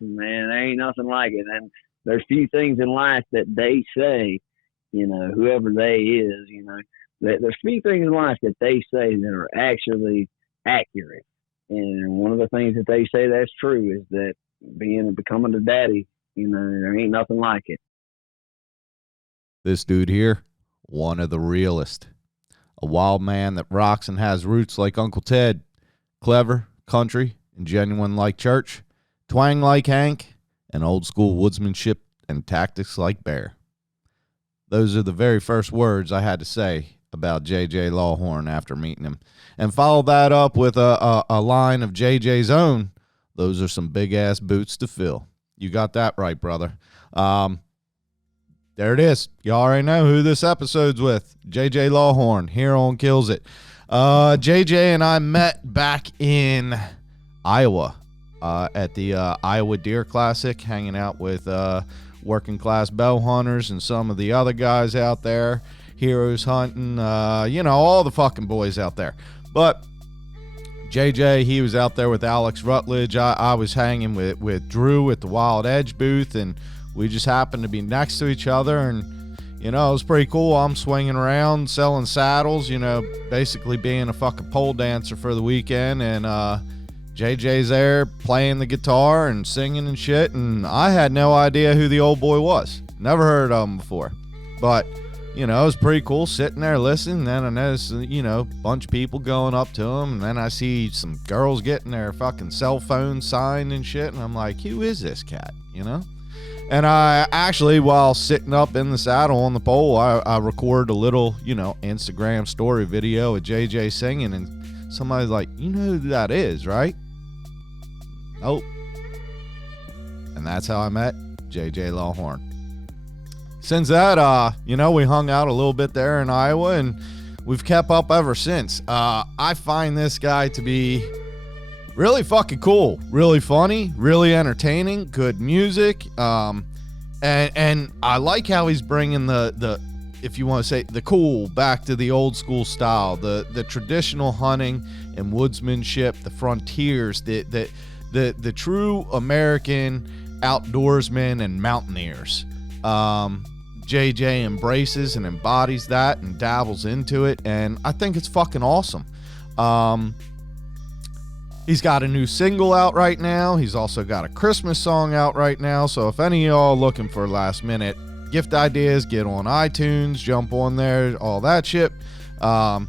man. There ain't nothing like it. And there's few things in life that they say, whoever they is, there's few things in life that they say that are actually accurate. And one of the things that they say that's true is that becoming a daddy, there ain't nothing like it. This dude here, one of the realest. A wild man that rocks and has roots like Uncle Ted. Clever, country, and genuine like church. Twang like Hank, and old school woodsmanship and tactics like Bear. Those are the very first words I had to say about JJ Lawhorn after meeting him. And follow that up with a line of JJ's own. Those are some big-ass boots to fill. You got that right, brother. There it is. You already know who this episode's with. JJ Lawhorn here on Kills It. JJ and I met back in Iowa at the Iowa Deer Classic, hanging out with working class bow hunters and some of the other guys out there, heroes hunting, all the fucking boys out there. But JJ, he was out there with Alex Rutledge. I was hanging with Drew at the Wild Edge booth, and we just happened to be next to each other, and, it was pretty cool. I'm swinging around, selling saddles, basically being a fucking pole dancer for the weekend, and JJ's there playing the guitar and singing and shit, and I had no idea who the old boy was. Never heard of him before. But, it was pretty cool sitting there listening, and then I noticed, a bunch of people going up to him, and then I see some girls getting their fucking cell phones signed and shit, and I'm like, who is this cat, And I actually, while sitting up in the saddle on the pole, I recorded a little, Instagram story video of JJ singing, and somebody's like, you know who that is, right? Nope. And that's how I met JJ Lawhorn. Since that, we hung out a little bit there in Iowa, and we've kept up ever since. I find this guy to be really fucking cool, really funny, really entertaining, good music, and I like how he's bringing the if you want to say the cool back to the old school style, the traditional hunting and woodsmanship, the frontiers, the true American outdoorsmen and mountaineers. JJ embraces and embodies that and dabbles into it, and I think it's fucking awesome. He's got a new single out right now. He's also got a Christmas song out right now. So if any of y'all looking for last minute gift ideas, get on iTunes, jump on there, all that shit. The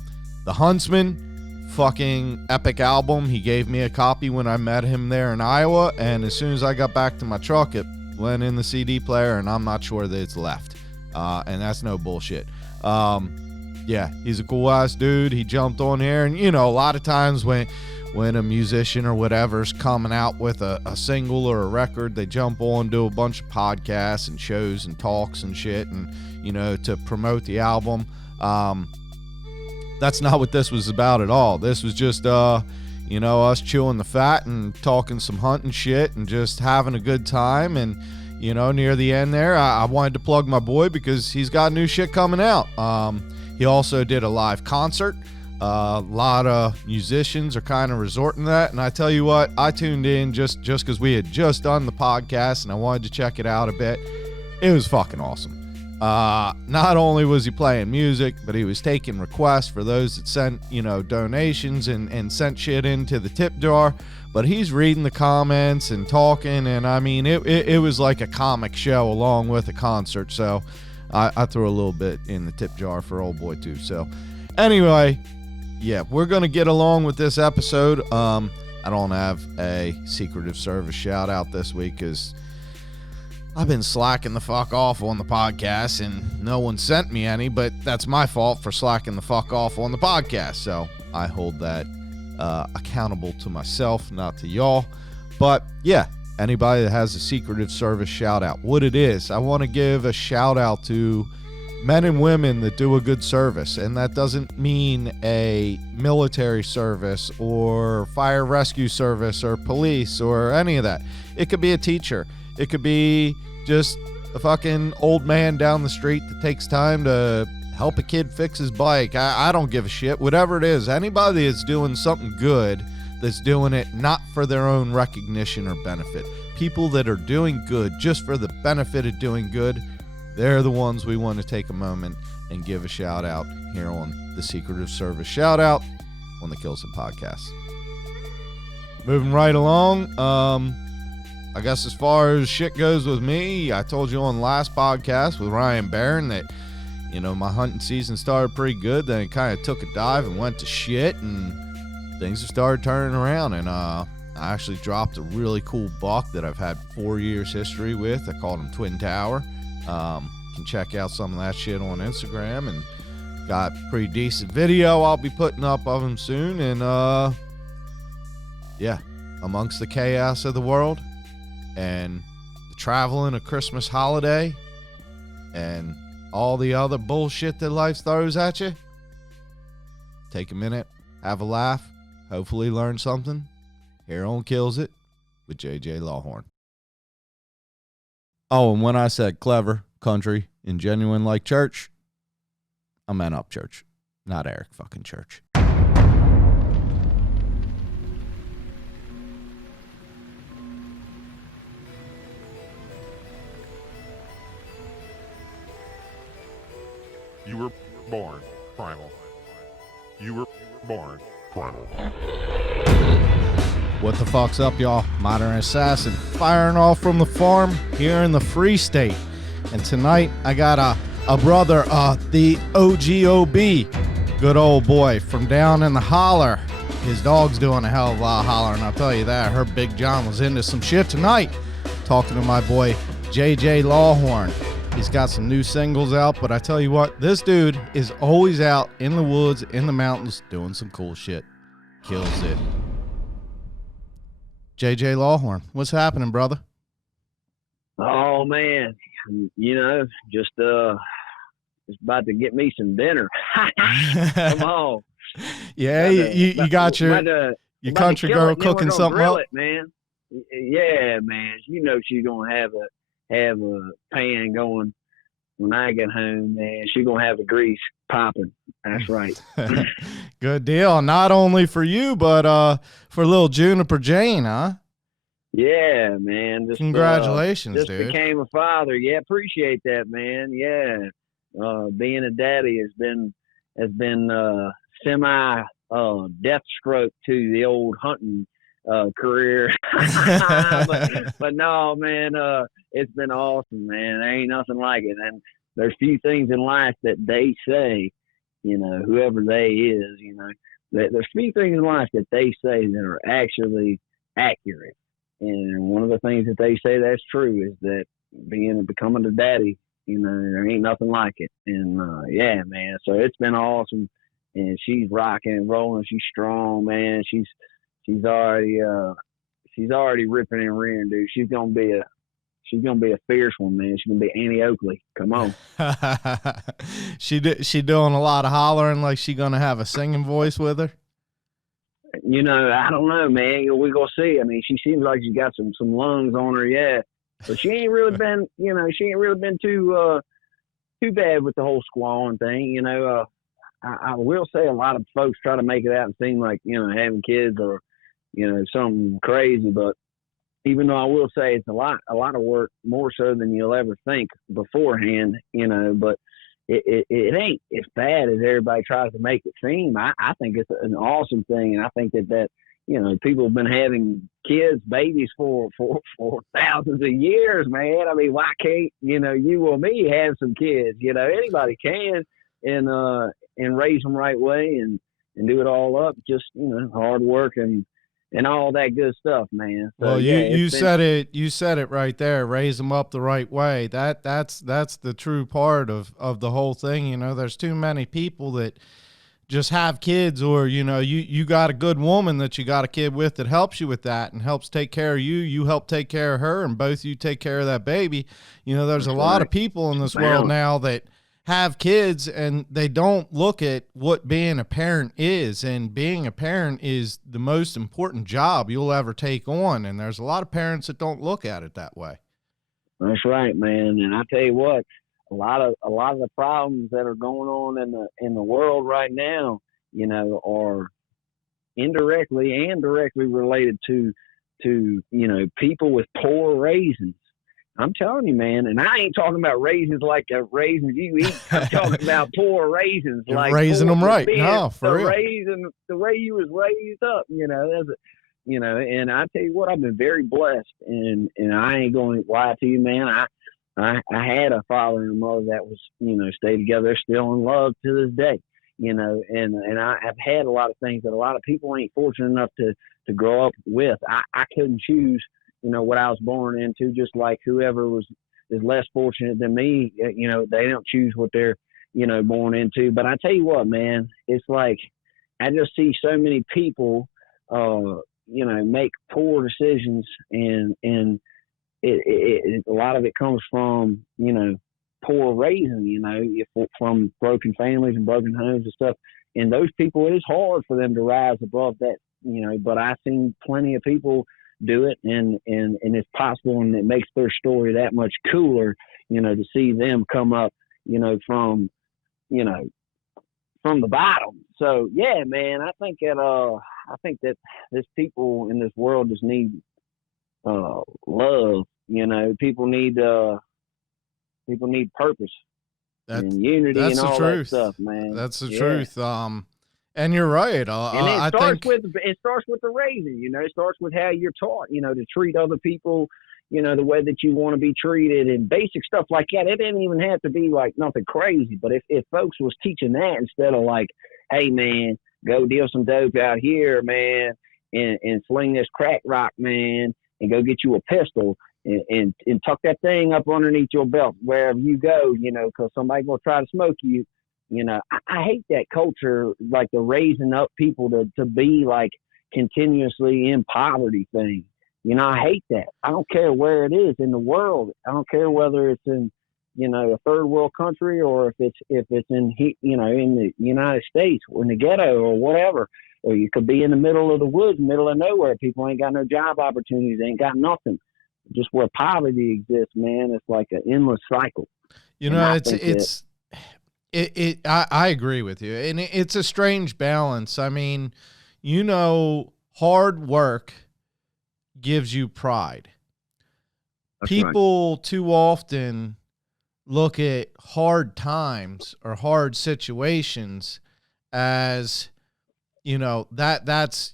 Huntsman, fucking epic album. He gave me a copy when I met him there in Iowa. And as soon as I got back to my truck, it went in the CD player, and I'm not sure that it's left. And that's no bullshit. Yeah, he's a cool ass dude. He jumped on here, and a lot of times when a musician or whatever's coming out with a single or a record, they jump on, do a bunch of podcasts and shows and talks and shit, and to promote the album. That's not what this was about at all. This was just us chewing the fat and talking some hunting shit and just having a good time. And near the end there, I wanted to plug my boy because he's got new shit coming out. He also did a live concert. A lot of musicians are kind of resorting to that, and I tell you what, I tuned in just because we had just done the podcast and I wanted to check it out a bit. It was fucking awesome. Not only was he playing music, but he was taking requests for those that sent donations and sent shit into the tip jar, but he's reading the comments and talking, and I mean it was like a comic show along with a concert. So I threw a little bit in the tip jar for old boy too. So anyway, yeah, we're going to get along with this episode. I don't have a secretive service shout out this week because I've been slacking the fuck off on the podcast and no one sent me any, but that's my fault for slacking the fuck off on the podcast. So I hold that accountable to myself, not to y'all. But yeah, anybody that has a secretive service shout out, what it is, I want to give a shout out to men and women that do a good service, and that doesn't mean a military service or fire rescue service or police or any of that. It could be a teacher. It could be just a fucking old man down the street that takes time to help a kid fix his bike. I don't give a shit. Whatever it is, anybody that's doing something good, that's doing it not for their own recognition or benefit. people that are doing good just for the benefit of doing good, they're the ones we want to take a moment and give a shout out here on the Secretive Service Shout Out on the KiLLs podcast. Moving right along, I guess as far as shit goes with me, I told you on the last podcast with Ryan Barron that, you know, my hunting season started pretty good. Then it kind of took a dive and went to shit, and things have started turning around. And I actually dropped a really cool buck that I've had 4 years history with. I called him Twin Tower. Can check out some of that shit on Instagram, and got pretty decent video I'll be putting up of him soon. And yeah, amongst the chaos of the world and the traveling, a Christmas holiday, and all the other bullshit that life throws at you, take a minute, have a laugh, hopefully learn something here on KiLLs It with JJ Lawhorn. Oh, and when I said clever, country, and genuine like church, I meant up church, not Eric fucking Church. You were born primal. You were born primal. What the fuck's up, y'all? Modern Assassin firing off from the farm here in the Free State. And tonight I got a brother, the OGOB, good old boy from down in the holler. His dog's doing a hell of a lot of hollering, I'll tell you that. I heard Big John was into some shit tonight. Talking to my boy JJ Lawhorn. He's got some new singles out, but I tell you what, this dude is always out in the woods, in the mountains, doing some cool shit. KiLLs It. JJ Lawhorn, what's happening, brother? Oh man, you know, just about to get me some dinner. Come on. Yeah, you got your country girl cooking something up, man. Yeah, man. You know she's gonna have a pan going when I get home, man. She's gonna have the grease popping. That's right. Good deal. Not only for you, but for little Juniper Jane, huh? Yeah, man. Congratulations, just dude. Became a father. Yeah, appreciate that, man. Yeah. Being a daddy has been semi death stroke to the old hunting career. but no, man, it's been awesome, man. There ain't nothing like it. And there's few things in life that they say, you know, whoever they is, you know, there's few things in life that they say that are actually accurate. And one of the things that they say that's true is that becoming a daddy, you know, there ain't nothing like it. And yeah, man. So it's been awesome. And she's rocking and rolling. She's strong, man. She's already ripping and rearing, dude. She's gonna be a fierce one, man. She's gonna be Annie Oakley. Come on. She doing a lot of hollering, like she gonna have a singing voice with her. You know, I don't know, man. We're gonna see. I mean, she seems like she's got some lungs on her, yeah. But she ain't really been, you know, too bad with the whole squalling thing. You know, I will say a lot of folks try to make it out and seem like, you know, having kids or, you know, something crazy. But even though I will say it's a lot of work, more so than you'll ever think beforehand, you know, but it ain't as bad as everybody tries to make it seem. I think it's an awesome thing. And I think that, you know, people have been having kids, babies for thousands of years, man. I mean, why can't, you know, you or me have some kids? You know, anybody can and raise them right way and do it all up. Just, you know, hard work and all that good stuff, man. So, well, yeah, you said it right there. Raise them up the right way. That's the true part of the whole thing. You know, there's too many people that just have kids, or, you know, you got a good woman that you got a kid with that helps you with that and helps take care of you. You help take care of her, and both you take care of that baby. You know, there's a lot of people in this world now that have kids and they don't look at what being a parent is, and being a parent is the most important job you'll ever take on, and there's a lot of parents that don't look at it that way. That's right, man. And I tell you what, a lot of the problems that are going on in the world right now, you know, are indirectly and directly related to people with poor raisins. I'm telling you, man, and I ain't talking about raisins like the raisins you eat. I'm talking about poor raisins, You're like raising them right. No, for real. Raisin, the way you was raised up, and I tell you what, I've been very blessed, and I ain't going to lie to you, man. I had a father and a mother that was, stay together. They're still in love to this day, and I've had a lot of things that a lot of people ain't fortunate enough to grow up with. I couldn't choose, what I was born into, just like whoever is less fortunate than me, they don't choose what they're, born into. But I tell you what, man, it's like, I just see so many people, make poor decisions, and it a lot of it comes from, poor raising, from broken families and broken homes and stuff. And those people, it is hard for them to rise above that, but I've seen plenty of people do it, and it's possible, and it makes their story that much cooler, to see them come up, from the bottom. So yeah, man, I think that there's people in this world just need love. People need purpose and unity and all that stuff, man. That's the truth. And you're right. And it starts with the raising. It starts with how you're taught. To treat other people, the way that you want to be treated, and basic stuff like that. It didn't even have to be like nothing crazy. But if folks was teaching that instead of like, hey man, go deal some dope out here, man, and sling this crack rock, man, and go get you a pistol and tuck that thing up underneath your belt wherever you go, because somebody's gonna try to smoke you. I hate that culture, like the raising up people to be like continuously in poverty thing. I hate that. I don't care where it is in the world. I don't care whether it's in, a third world country, or if it's in, in the United States or in the ghetto or whatever. Or you could be in the middle of the woods, middle of nowhere. People ain't got no job opportunities. They ain't got nothing. Just where poverty exists, man. It's like an endless cycle. I agree with you. And it's a strange balance. I mean, hard work gives you pride. That's People right. Too often look at hard times or hard situations as, that's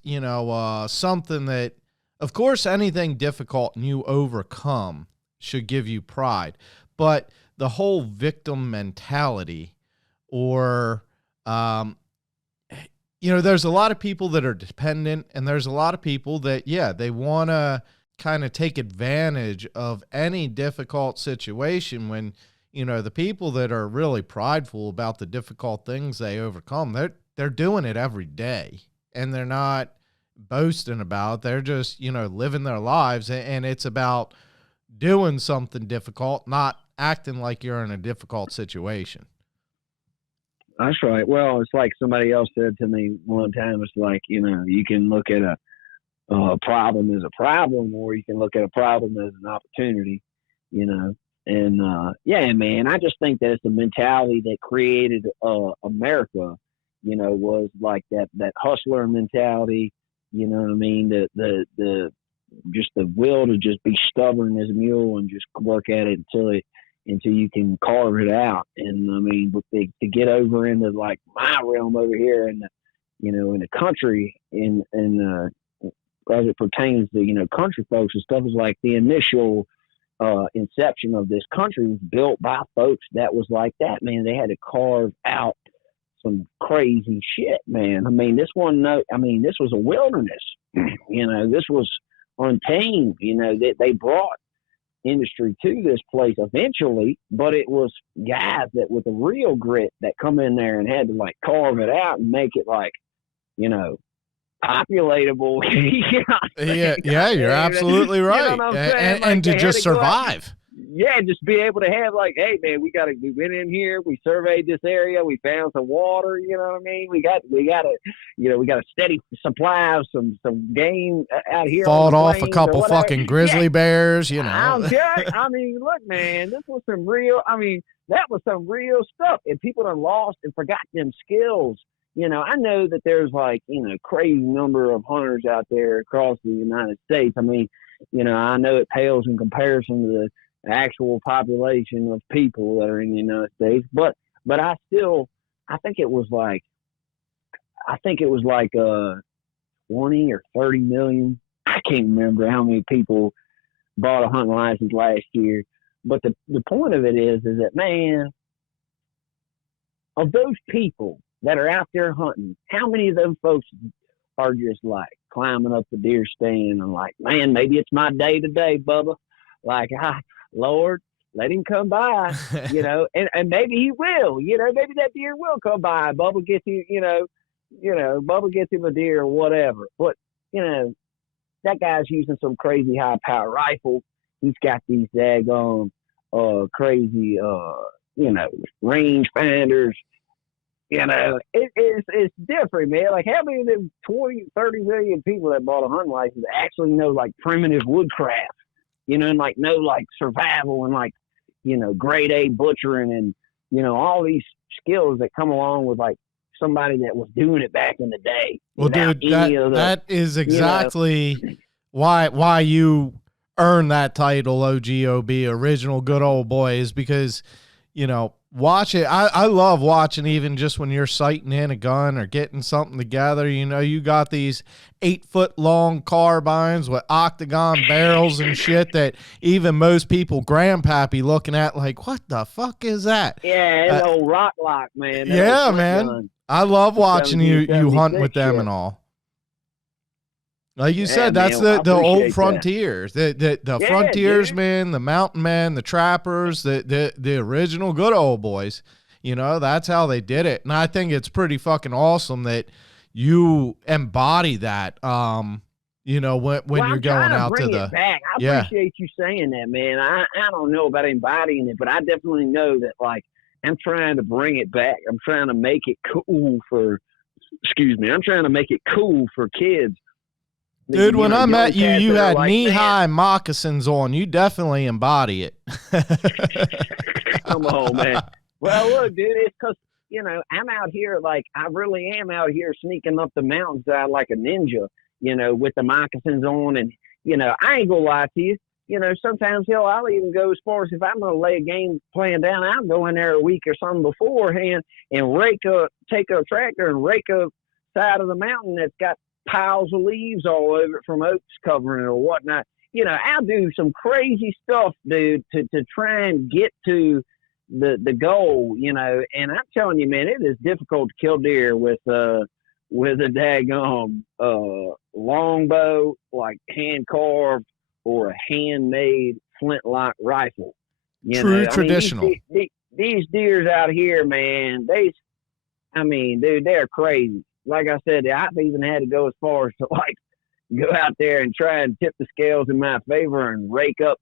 something that, of course, anything difficult and you overcome should give you pride. But the whole victim mentality, or, there's a lot of people that are dependent, and there's a lot of people that, they want to kind of take advantage of any difficult situation when, the people that are really prideful about the difficult things they overcome, they're doing it every day, and they're not boasting about it. They're just, living their lives, and it's about doing something difficult, not acting like you're in a difficult situation. That's right. Well, it's like somebody else said to me one time. It's like, you can look at a problem as a problem, or you can look at a problem as an opportunity, And man, I just think that it's the mentality that created America, was like that hustler mentality. You know what I mean? The just the will to just be stubborn as a mule and just work at it until you can carve it out. And I mean, to get over into like my realm over here in the country, as it pertains to country folks and stuff, is like the initial inception of this country was built by folks that was like that, man. They had to carve out some crazy shit, man. I mean, this was a wilderness. This was untamed. They brought industry to this place eventually, but it was guys that with a real grit that come in there and had to like carve it out and make it like, populatable. Yeah, you're absolutely right. And to just survive. Just be able to have like, hey man, we went in here, we surveyed this area, we found some water, you know what I mean? We got a steady supply of some game out here. Fought off a couple fucking grizzly bears, I mean, look, man, that was some real stuff. And people done lost and forgot them skills, I know that there's like, crazy number of hunters out there across the United States. I mean, I know it pales in comparison to the actual population of people that are in the United States, but I think it was like 20 or 30 million. I can't remember how many people bought a hunting license last year. But the point of it is that, man, of those people that are out there hunting, how many of those folks are just like climbing up the deer stand and like, man, maybe it's my day today, Bubba. Like, Lord, let him come by, and maybe he will, maybe that deer will come by. Bubba gets Bubba gets him a deer or whatever. But, that guy's using some crazy high power rifle. He's got these daggone crazy range finders. It's different, man. Like, how many of them 20, 30 million people that bought a hunting license actually know like primitive woodcraft, and like know like survival and like, grade A butchering and, all these skills that come along with like somebody that was doing it back in the day. Well, dude, that is exactly why you earn that title, OGOB, original good old boy, is because, watch it. I love watching, even just when you're sighting in a gun or getting something together. You got these 8-foot long carbines with octagon barrels and shit that even most people grandpappy looking at like, what the fuck is that? Yeah, it's old rock lock, man. Yeah, man. Gun. I love watching you hunt with them and all. Like you said, that's the old frontiers, the frontiersmen, the mountain men, the trappers, the original good old boys. That's how they did it. And I think it's pretty fucking awesome that you embody that, when you're going out to the back. I appreciate you saying that, man. I don't know about embodying it, but I definitely know that, like, I'm trying to bring it back. I'm trying to make it cool I'm trying to make it cool for kids. Dude, when I met you, you had like, knee-high moccasins on. You definitely embody it. Come on, man. Well, look, dude, it's because, I'm out here, like, I really am out here sneaking up the mountains like a ninja, with the moccasins on. And, I ain't going to lie to you. Sometimes, I'll even go as far as if I'm going to lay a game plan down, I'll go in there a week or something beforehand and take a tractor and rake a side of the mountain that's got piles of leaves all over it from oaks covering it or whatnot. I'll do some crazy stuff, dude, to try and get to the goal, and I'm telling you, man, it is difficult to kill deer with a daggone longbow, like hand carved or a handmade flintlock rifle. True traditional. These deers out here, man, dude, they're crazy. Like I said, I've even had to go as far as to like go out there and try and tip the scales in my favor and rake up,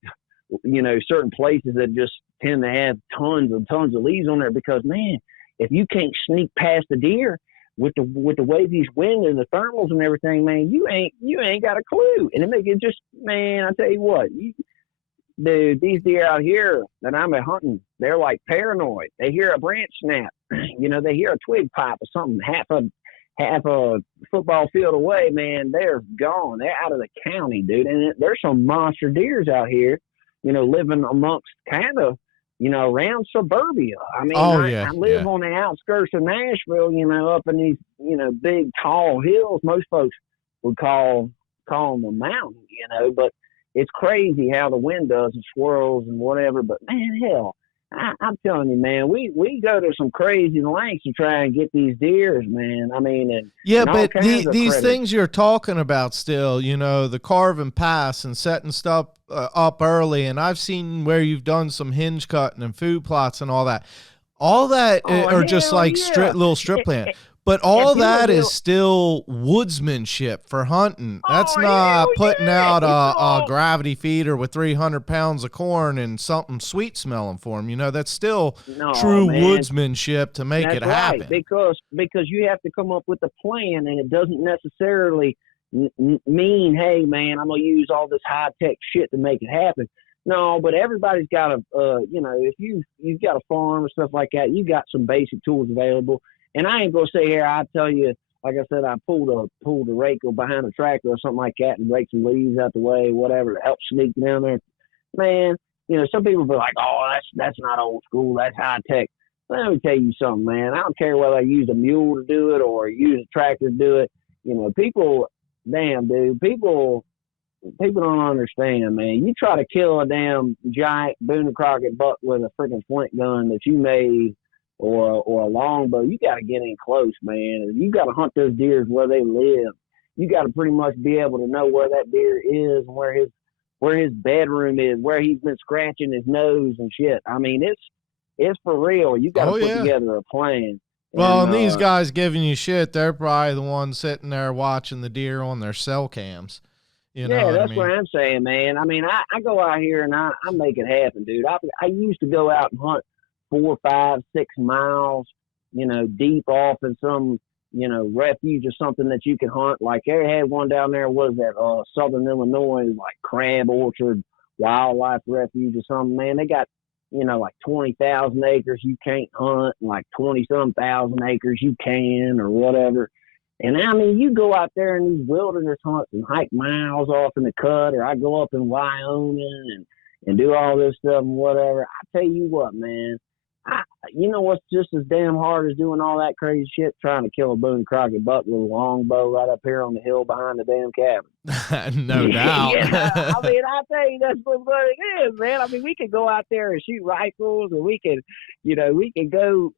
certain places that just tend to have tons of leaves on there. Because, man, if you can't sneak past the deer with the way these wind and the thermals and everything, man, you ain't got a clue. And it make it just, man, I tell you what, dude, these deer out here that I'm hunting, they're like paranoid. They hear a branch snap, they hear a twig pop or something, half a football field away, man, they're gone. They're out of the county, dude. And there's some monster deers out here, living amongst kind of, around suburbia. I mean, I live on the outskirts of Nashville, up in these, big, tall hills. Most folks would call them a mountain, but it's crazy how the wind does and swirls and whatever. But, man, hell, I'm telling you, man, we go to some crazy lengths to try and get these deers, man. I mean, but these things you're talking about still, the carve and pass and setting stuff up early, and I've seen where you've done some hinge cutting and food plots and all that. All that are just like little strip plant. But all that is still woodsmanship for hunting. That's not putting out a gravity feeder with 300 pounds of corn and something sweet smelling for them. That's still true woodsmanship to make it happen. Right, because you have to come up with a plan, and it doesn't necessarily mean, hey, man, I'm going to use all this high-tech shit to make it happen. No, but everybody's got if you've got a farm or stuff like that, you've got some basic tools available. And I ain't gonna say here. I tell you, like I said, I pulled a rake behind a tractor or something like that and rake some leaves out the way, whatever, to help sneak down there. Man, some people be like, "Oh, that's not old school. That's high tech." Let me tell you something, man. I don't care whether I use a mule to do it or use a tractor to do it. People, damn, dude, people don't understand, man. You try to kill a damn giant Boone Crockett buck with a freaking flint gun that you made or a longbow, you got to get in close, man. You got to hunt those deers where they live. You got to pretty much be able to know where that deer is and where his bedroom is, where he's been scratching his nose and shit. I mean, it's for real. You got to put together a plan. Well, and these guys giving you shit, they're probably the ones sitting there watching the deer on their cell cams. That's what I'm saying, man. I mean, I go out here and I make it happen, dude. I used to go out and hunt 4, 5, 6 miles, deep off in some, refuge or something that you can hunt. Like they had one down there, was that Southern Illinois, like Crab Orchard Wildlife Refuge or something, man. They got, like 20,000 acres you can't hunt, and like 20-some thousand acres you can, or whatever. And I mean, you go out there in these wilderness hunts and hike miles off in the cut, or I go up in Wyoming and do all this stuff and whatever. I tell you what, man, what's just as damn hard as doing all that crazy shit, trying to kill a Boone Crockett buck with a longbow right up here on the hill behind the damn cabin. No doubt. I mean, I tell you, that's what it is, man. I mean, we could go out there and shoot rifles, or we could go,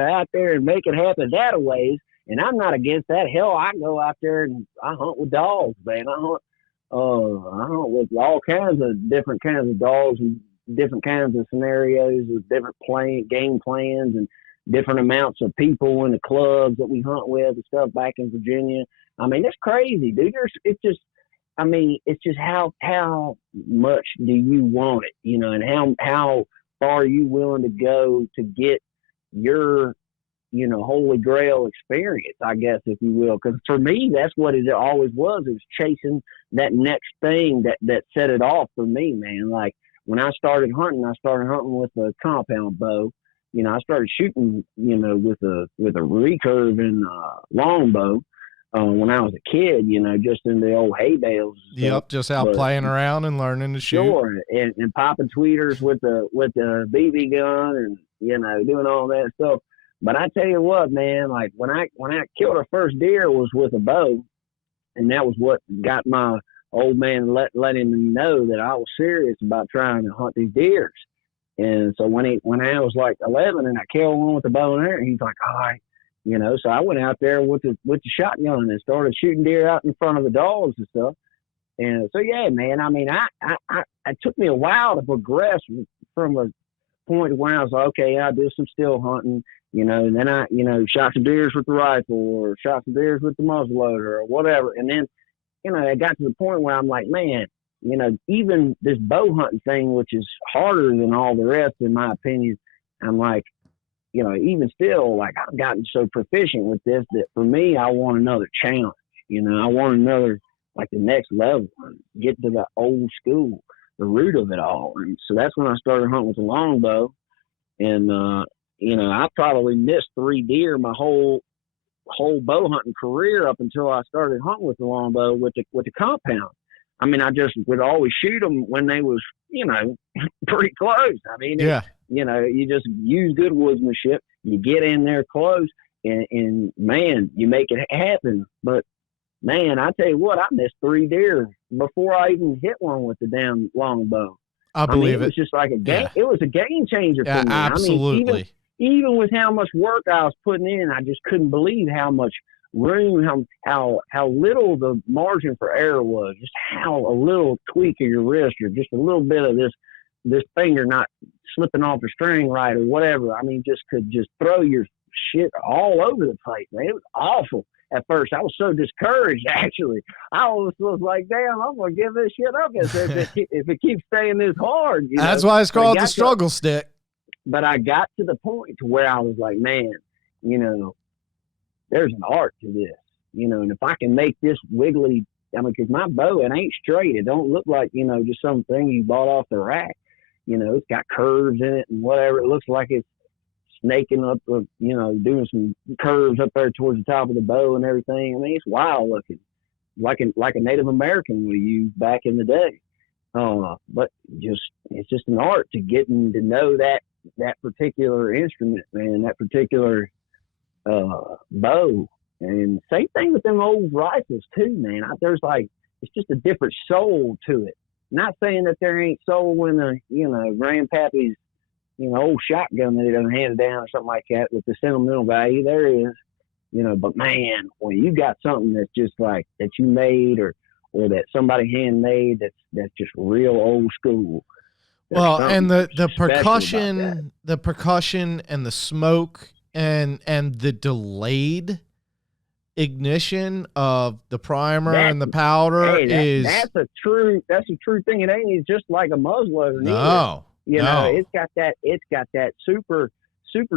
out there and make it happen that ways. And I'm not against that. Hell, I go out there and I hunt with dogs, man. I hunt with all kinds of different kinds of dogs and different kinds of scenarios with different game plans and different amounts of people in the clubs that we hunt with and stuff back in Virginia. I mean, it's crazy, dude. It's just how much do you want it, and how far are you willing to go to get your holy grail experience, I guess, if you will. Because for me, that's what it always was. It was chasing that next thing that set it off for me, man. Like when I started hunting with a compound bow. I started shooting, with a recurve and longbow when I was a kid, just in the old hay bales. Yep, just out playing around and learning to shoot. Sure, and popping tweeters with the BB gun and doing all that stuff. But I tell you what, man, like when I killed our first deer was with a bow, and that was what got my old man letting me know that I was serious about trying to hunt these deers. And so when I was like 11 and I killed one with the bow and arrow, he's like, all right, so I went out there with the shotgun and started shooting deer out in front of the dogs and stuff. And so, yeah, man, I mean, it took me a while to progress from a point where I was like, okay, I do some still hunting, and then I, shot some deers with the rifle or shot some deers with the muzzleloader or whatever. And then, I got to the point where I'm like, man, even this bow hunting thing, which is harder than all the rest, in my opinion, I'm like, even still, like I've gotten so proficient with this that for me, I want another challenge. I want another, like the next level, get to the old school, the root of it all. And so that's when I started hunting with the longbow. And, I probably missed 3 deer my whole bow hunting career up until I started hunting with the longbow with the compound. I mean, I just would always shoot them when they was, pretty close. I mean, yeah. You just use good woodsmanship. You get in there close, and man, you make it happen. But man, I tell you what, I missed 3 deer before I even hit one with the damn longbow. I believe it was just like a game. Yeah. It was a game changer for me. Absolutely. I mean, even with how much work I was putting in, I just couldn't believe how much room, how little the margin for error was. Just how a little tweak of your wrist, or just a little bit of this finger not slipping off the string right, or whatever. I mean, could throw your shit all over the place, man. It was awful. At first, I was so discouraged, actually. I was like, damn, I'm going to give this shit up if it keeps staying this hard. That's why it's called the struggle stick. But I got to the point to where I was like, man, there's an art to this, and if I can make this wiggly, I mean, because my bow, it ain't straight. It don't look like, just something you bought off the rack. It's got curves in it and whatever. It looks like it's snaking up, doing some curves up there towards the top of the bow and everything. I mean, it's wild looking, like a Native American would use back in the day. But it's just an art to getting to know that particular instrument, man, that particular bow. And same thing with them old rifles too, man. There's it's just a different soul to it. Not saying that there ain't soul in Grandpappy's, old shotgun that he done handed down or something like that with the sentimental value. There is, but man, when you got something that's just like that you made or that somebody handmade, that's just real old school. Well, and the percussion and the smoke and the delayed ignition of the primer and the powder that's a true thing. It ain't just like a muzzleloader. No, it's got that super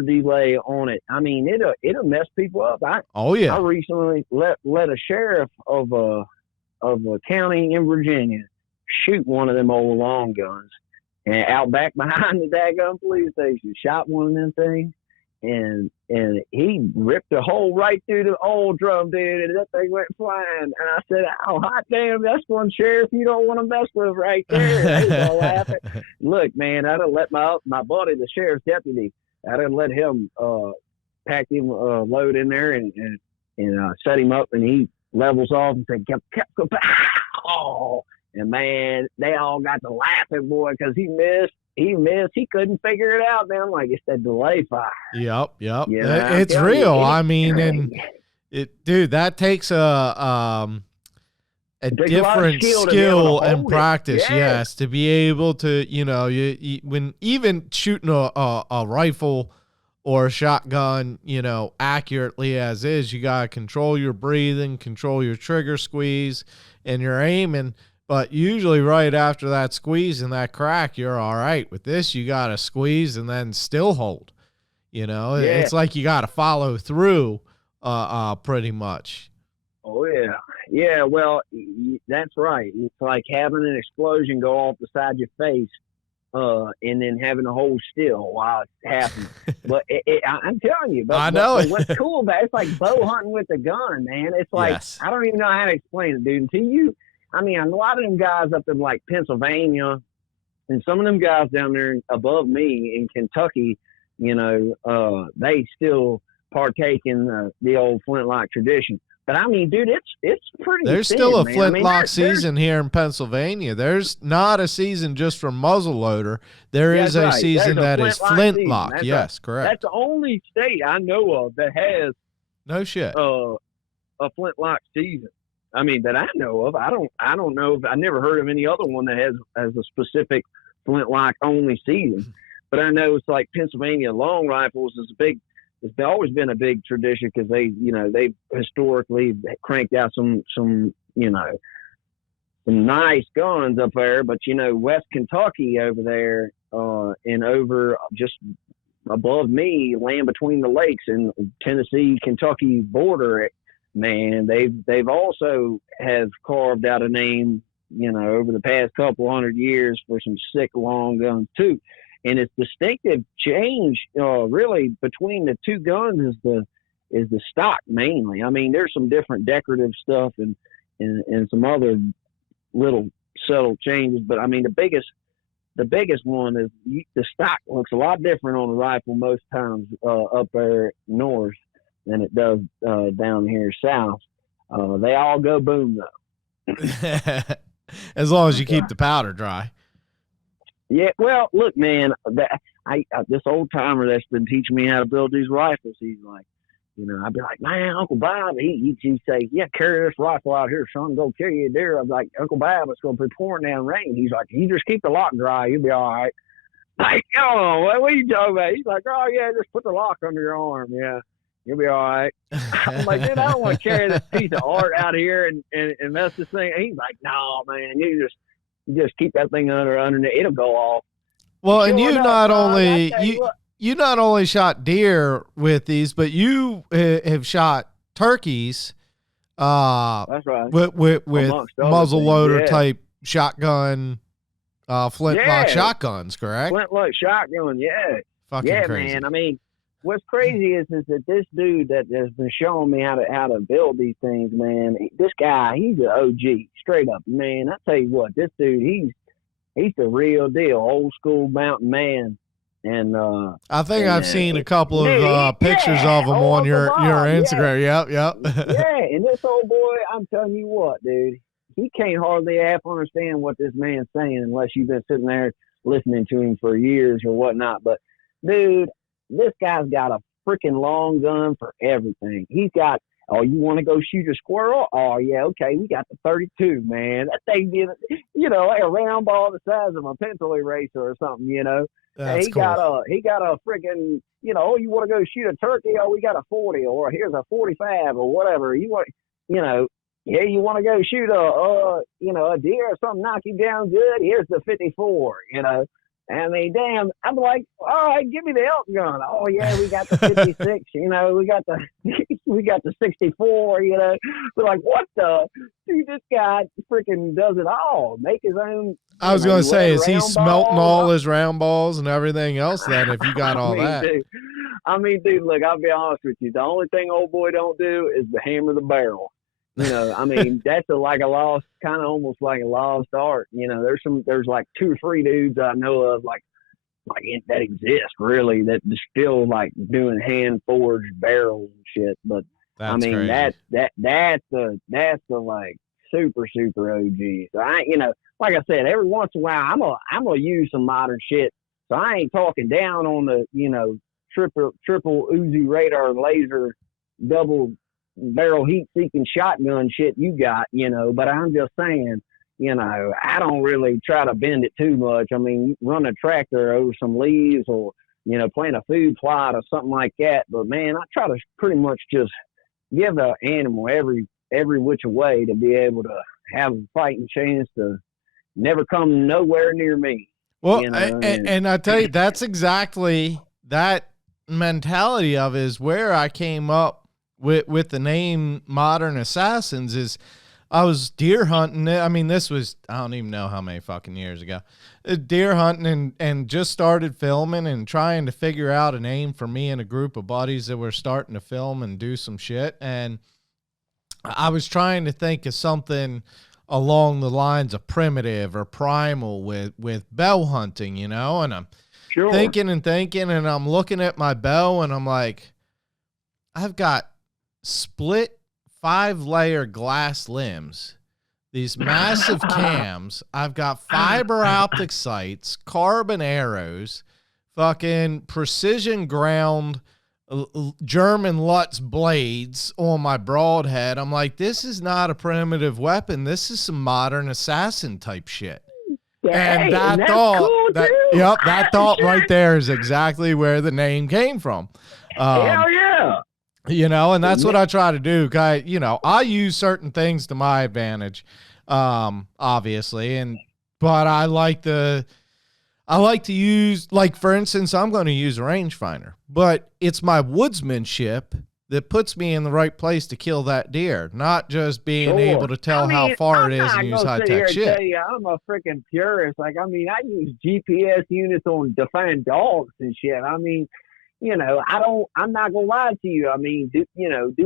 delay on it. I mean, it'll mess people up. I recently let a sheriff of a county in Virginia shoot one of them old long guns, and out back behind the daggone police station, shot one of them things. And he ripped a hole right through the old drum, dude, and that thing went flying. And I said, "Oh, hot damn, that's one sheriff you don't want to mess with right there." He was all laughing. Look, man, I'd have let my buddy, the sheriff's deputy, I'd have let him pack him load in there and set him up, and he levels off and said, "Oh!" And man, they all got to laughing, boy, because he missed. He couldn't figure it out, man. I'm like, it's that delay fire. Yep. It's real. I mean, and dude, that takes a different skill and practice, yes, to be able to, you when even shooting a rifle or a shotgun, accurately as is, you got to control your breathing, control your trigger squeeze, and your aiming. But usually right after that squeeze and that crack, you're all right. With this, you got to squeeze and then still hold. It's like you got to follow through pretty much. Oh, yeah. Yeah, well, that's right. It's like having an explosion go off the side of your face and then having to hold still while it's happening. But I'm telling you, I know. But what's cool about it, it's like bow hunting with a gun, man. It's like, I don't even know how to explain it, dude. Until you... I mean, a lot of them guys up in like Pennsylvania and some of them guys down there above me in Kentucky, they still partake in the old flintlock tradition. But I mean, dude, it's pretty. There's still a flintlock season here in Pennsylvania. There's not a season just for muzzleloader. There is a season that is flintlock. Yes, correct. That's the only state I know of that has no shit a flintlock season. I mean, that I know of. I don't know. I never heard of any other one that has a specific flintlock only season. But I know it's like Pennsylvania long rifles is big. It's always been a big tradition because they historically cranked out some nice guns up there. But West Kentucky over there and over just above me, land between the lakes and Tennessee Kentucky border. Man, they've also have carved out a name, over the past couple 100 years for some sick long guns too. And its distinctive change, really between the two guns is the stock mainly. I mean, there's some different decorative stuff and some other little subtle changes, but I mean the biggest one is the stock looks a lot different on a rifle most times up there north than it does down here south. They all go boom though. As long as you keep the powder dry. Yeah, well, look, man, this old timer that's been teaching me how to build these rifles, he's like, I'd be like, man, Uncle Bob, he'd say, yeah, carry this rifle out here, son, go kill you a deer. I'd be like, Uncle Bob, it's going to be pouring down rain. He's like, you just keep the lock dry, you'll be all right. Like, oh, what are you talking about? He's like, oh, yeah, just put the lock under your arm, yeah. You'll be all right. I'm like, dude, I don't want to carry this piece of art out here and mess this thing. He's like, no, man, you just keep that thing underneath. It'll go off. Well, and you not only shot deer with these, but you have shot turkeys. That's right. With muzzleloader type shotgun, flintlock shotguns, correct? Flintlock shotgun, yeah. Fucking crazy. Man. I mean, what's crazy is that this dude that has been showing me how to build these things, man. This guy, he's an OG, straight up, man. I tell you what, this dude, he's the real deal, old school mountain man. And I think I've seen a couple of pictures of him on your Instagram. Yeah. Yep. Yeah, and this old boy, I'm telling you what, dude, he can't hardly half understand what this man's saying unless you've been sitting there listening to him for years or whatnot. But dude, this guy's got a freaking long gun for everything. He's got, oh, you want to go shoot a squirrel? Oh yeah, okay, we got the 32, man. That thing did, like a round ball the size of a pencil eraser or something, That's he got a freaking, you want to go shoot a turkey? Oh, we got a 40, or here's a 45, or whatever. You want, you want to go shoot a deer or something, knock you down good? Here's the 54, I mean, damn, I'm like, all right, give me the elk gun. Oh yeah, we got the 56, we got the 64, We're like, what the? Dude, this guy freaking does it all. Make his own. I was going to say, is he smelting all his round balls and everything else then if you got all that? Dude, look, I'll be honest with you. The only thing old boy don't do is the hammer the barrel. That's almost like a lost art. There's like 2 or 3 dudes I know of like that exist really that still like doing hand forged barrels and shit. But that's crazy. that's the like super OG. So like I said, every once in a while I'm gonna use some modern shit. So I ain't talking down on the triple Uzi radar laser double barrel heat seeking shotgun shit you got, but I'm just saying, I don't really try to bend it too much. I mean, run a tractor over some leaves or, plant a food plot or something like that. But man, I try to pretty much just give the animal every which way to be able to have a fighting chance to never come nowhere near me. Well, and I tell you, that's exactly that mentality of is where I came up with the name Modern Assassins. Is I was deer hunting. I mean, this was, I don't even know how many fucking years ago, deer hunting and just started filming and trying to figure out a name for me and a group of buddies that were starting to film and do some shit. And I was trying to think of something along the lines of primitive or primal with bow hunting, and I'm thinking and I'm looking at my bow and I'm like, I've got split 5-layer glass limbs, these massive cams. I've got fiber optic sights, carbon arrows, fucking precision ground German Lutz blades on my broadhead. I'm like, this is not a primitive weapon. This is some modern assassin type shit. And that thought right there is exactly where the name came from. Hell yeah. And that's what I try to do. I use certain things to my advantage, obviously. But I like to use, like, for instance, I'm going to use a rangefinder, but it's my woodsmanship that puts me in the right place to kill that deer, not just being able to tell how far it is and use high-tech shit. Tell you, I'm a freaking purist. Like, I use GPS units on to find dogs and shit. I'm not gonna lie to you. I mean, do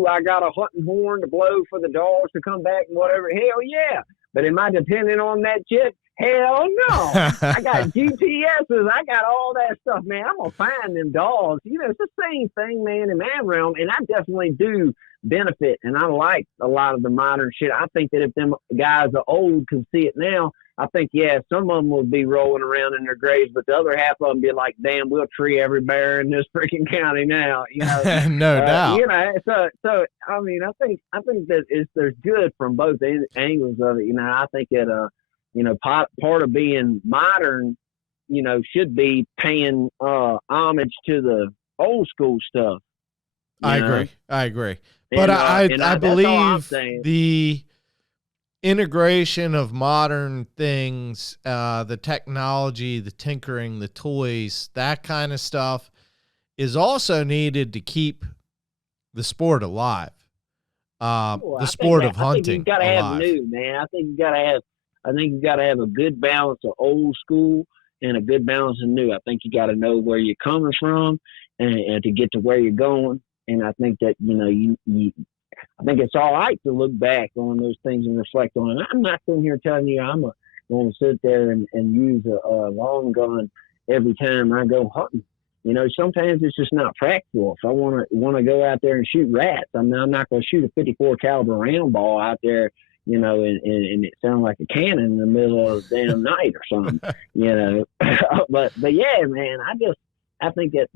I got a hunting horn to blow for the dogs to come back and whatever? Hell yeah. But am I dependent on that shit? Hell no. I got GPSs. I got all that stuff, man. I'm gonna find them dogs. It's the same thing, man, in my realm. And I definitely do benefit. And I like a lot of the modern shit. I think that if them guys are old can see it now, I think, yeah, some of them will be rolling around in their graves, but the other half of them be like, damn, we'll tree every bear in this freaking county now. No doubt. So I mean, I think that there's good from both angles of it. I think that part of being modern, should be paying homage to the old school stuff. I agree. But I believe the integration of modern things, the technology, the tinkering, the toys, that kind of stuff is also needed to keep the sport alive. The sport of hunting. I think you gotta have new, man. I think you gotta have a good balance of old school and a good balance of new. I think you got to know where you're coming from and to get to where you're going. And I think that, I think it's all right to look back on those things and reflect on it. I'm not sitting here telling you I'm going to sit there and use a long gun every time I go hunting. Sometimes it's just not practical. If I want to go out there and shoot rats, I'm not going to shoot a 54 caliber round ball out there, and it sounds like a cannon in the middle of the damn night or something, But yeah, man, I think that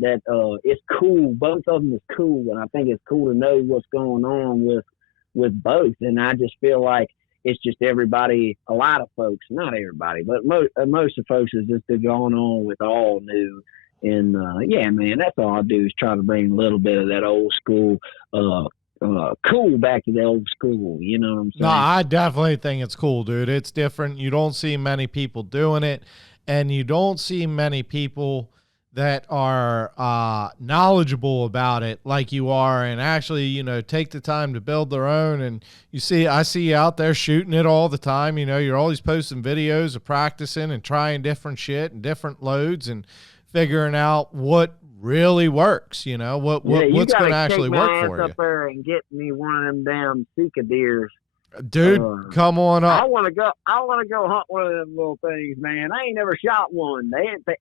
it's cool. Both of them is cool, and I think it's cool to know what's going on with both. And I just feel like it's just everybody, a lot of folks, not everybody, but most of folks is just going on with all new. And yeah, man, that's all I do is try to bring a little bit of that old school cool back to the old school. You know what I'm saying? No, I definitely think it's cool, dude. It's different. You don't see many people doing it, and you don't see many people that are knowledgeable about it like you are, and actually, take the time to build their own. And I see you out there shooting it all the time. You're always posting videos of practicing and trying different shit and different loads and figuring out what really works, what's going to actually work for you. Up there and get me one of them damn Sika deers. Dude, come on up. I want to go hunt one of them little things, man. I ain't never shot one.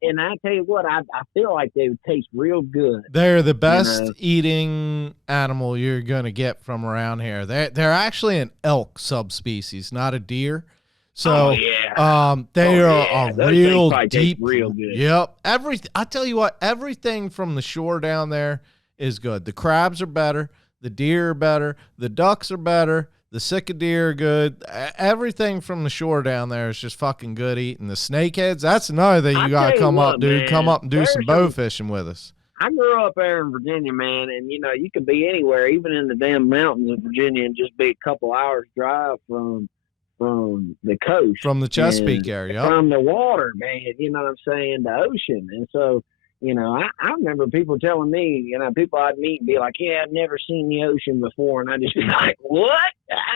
And I tell you what, I feel like they would taste real good. They're the best eating animal you're going to get from around here. They're actually an elk subspecies, not a deer. So, they are a real deep, real good. Yep. I tell you what, everything from the shore down there is good. The crabs are better. The deer are better. The ducks are better. The Sika deer are good. Everything from the shore down there is just fucking good eating. The snakeheads, that's another thing you got to come up, dude. Man, come up and do some bow fishing with us. I grew up there in Virginia, man, and, you could be anywhere, even in the damn mountains of Virginia, and just be a couple hours drive from the coast. From the Chesapeake area. From the water, man, you know what I'm saying, the ocean. And so, I remember people telling me, people I'd meet and be like, yeah, I've never seen the ocean before. And I just be like, what?